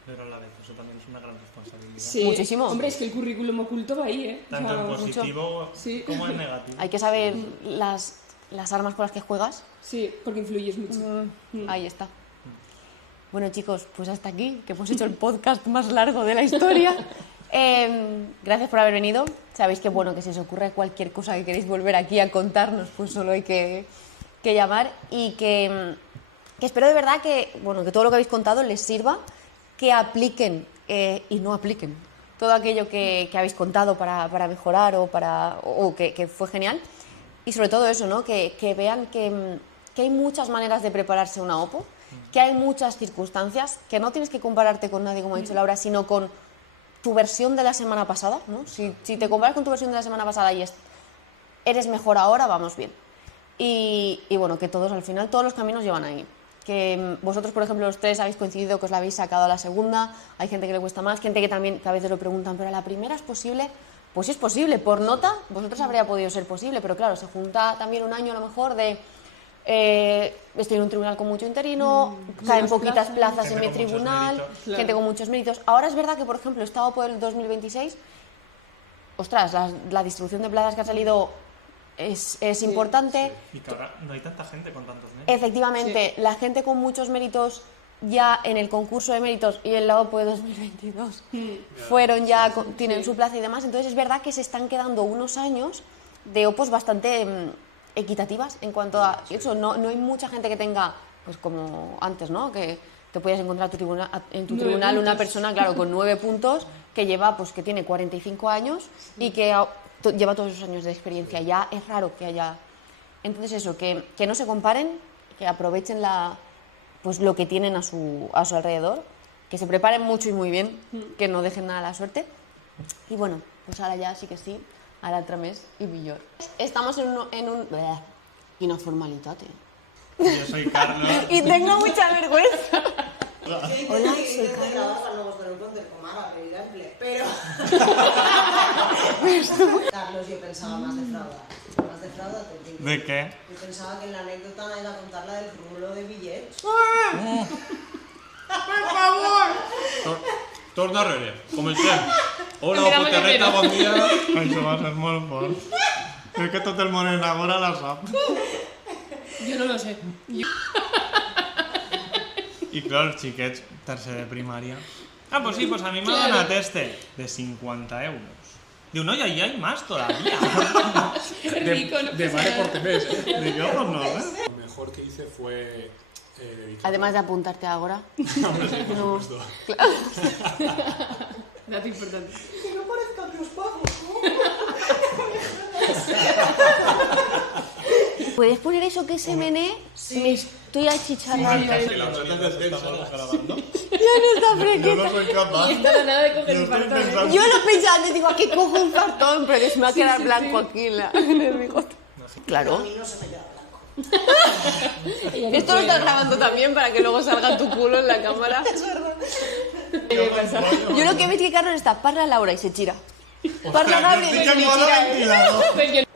Pero a la vez eso también es una gran responsabilidad. Sí. Muchísimo. Hombre, es que el currículum oculto va ahí, ¿eh? O Tanto sea, en positivo Sí. como en negativo. Hay que saber las armas con las que juegas. Sí, porque influyes mucho. Ahí está. Bueno, chicos, pues hasta aquí, que hemos hecho el podcast más largo de la historia. Gracias por haber venido. Sabéis que, bueno, que si os ocurre cualquier cosa que queréis volver aquí a contarnos, pues solo hay que llamar. Y que espero de verdad que, bueno, que todo lo que habéis contado les sirva, que apliquen y no apliquen todo aquello que habéis contado para mejorar o que fue genial. Y sobre todo eso, ¿no? Que vean que hay muchas maneras de prepararse una OPO, que hay muchas circunstancias, que no tienes que compararte con nadie, como ha dicho Laura, sino con tu versión de la semana pasada, ¿no? Si te comparas con tu versión de la semana pasada y eres mejor ahora, vamos bien. Y bueno, que todos al final, todos los caminos llevan ahí. Que vosotros, por ejemplo, los tres habéis coincidido que os la habéis sacado a la segunda, hay gente que le cuesta más, gente que también, que a veces lo preguntan, ¿pero a la primera es posible? Pues sí es posible, por nota, vosotros habría podido ser posible, pero claro, se junta también un año a lo mejor de estoy en un tribunal con mucho interino, caen poquitas plazas en mi Gente con muchos tribunal, méritos. Claro. gente con muchos méritos. Ahora es verdad que, por ejemplo, esta OPO del 2026, ostras, la distribución de plazas que ha salido es importante. Y que ahora no hay tanta gente con tantos méritos. Efectivamente, la gente con muchos méritos ya en el concurso de méritos y en la OPO de 2022 fueron ya, tienen su plaza y demás. Entonces es verdad que se están quedando unos años de OPOs bastante equitativas en cuanto a eso. No hay mucha gente que tenga, pues como antes, ¿no? Que te podías encontrar en tu 9 tribunal una puntos. persona, claro, con 9 puntos, que lleva, pues que tiene 45 años y que lleva todos esos años de experiencia. Ya es raro que haya. Entonces eso, que no se comparen, que aprovechen pues lo que tienen a su alrededor, que se preparen mucho y muy bien, que no dejen nada a la suerte. Y bueno, pues ahora ya sí que sí, a l'altre mes y millor. Estamos en un quina formalitat, Yo soy Carlos. Y tengo mucha vergüenza. Hola, soy Carlos. Para no mostrar un conte com ara, evidente, pero... Carlos, yo pensaba más defraudar. Más defraudar, te entiendo. ¿De qué? Yo pensaba que en la anécdota me iba a contar la del rulo de billets. Torna rere, comencem. Hola, Empezamos de Poterreta, cero. bon dia. Això va ser molt fort. És que tot el món en agora la sap. Yo no lo sé. I clar, els xiquets, tercer de primària. Ah, pues sí, pues a mí me han donat este de 50 euros. Diu, no, y ahí hay más todavía. Rico, no De pasa vale nada. por mes, ¿eh? Digo, pues no, ¿eh? Lo mejor que hice fue dedicar... Además de apuntarte ahora. Hombre, sí, por No. supuesto. Dato importante. Que no parezca que os pago, ¿no? ¿Puedes poner eso que se menee? Sí. estoy achicharrando. Sí, Que la otra Entonces estamos grabando. Ya no está Yo fresquita. no soy capaz. Y está a nada de coger Yo un estoy cartón. pensando. Yo lo pensaba antes, digo, aquí cojo un cartón, pero se me va a quedar sí, blanco sí. aquí en el bigote. A Claro. mí no se me queda blanco. Ella no Esto lo puede. estás grabando también para que luego salga tu culo en la cámara. Yo lo que veig que Carlos està parla Laura i se gira. Parla Gabriel Estic i en se modo gira. ventilador. Hora y 20.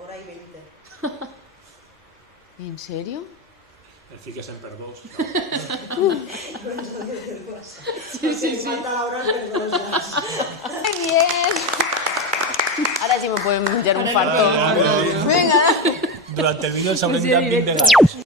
¿En serio? El fique sempre dos. Falta la hora verdosas. ¡Muy bien! Ahora sí me pueden meter un farto. Vale, vale. Venga. Durante el vídeo s'haurem Sí, dit 20 directe. vegades.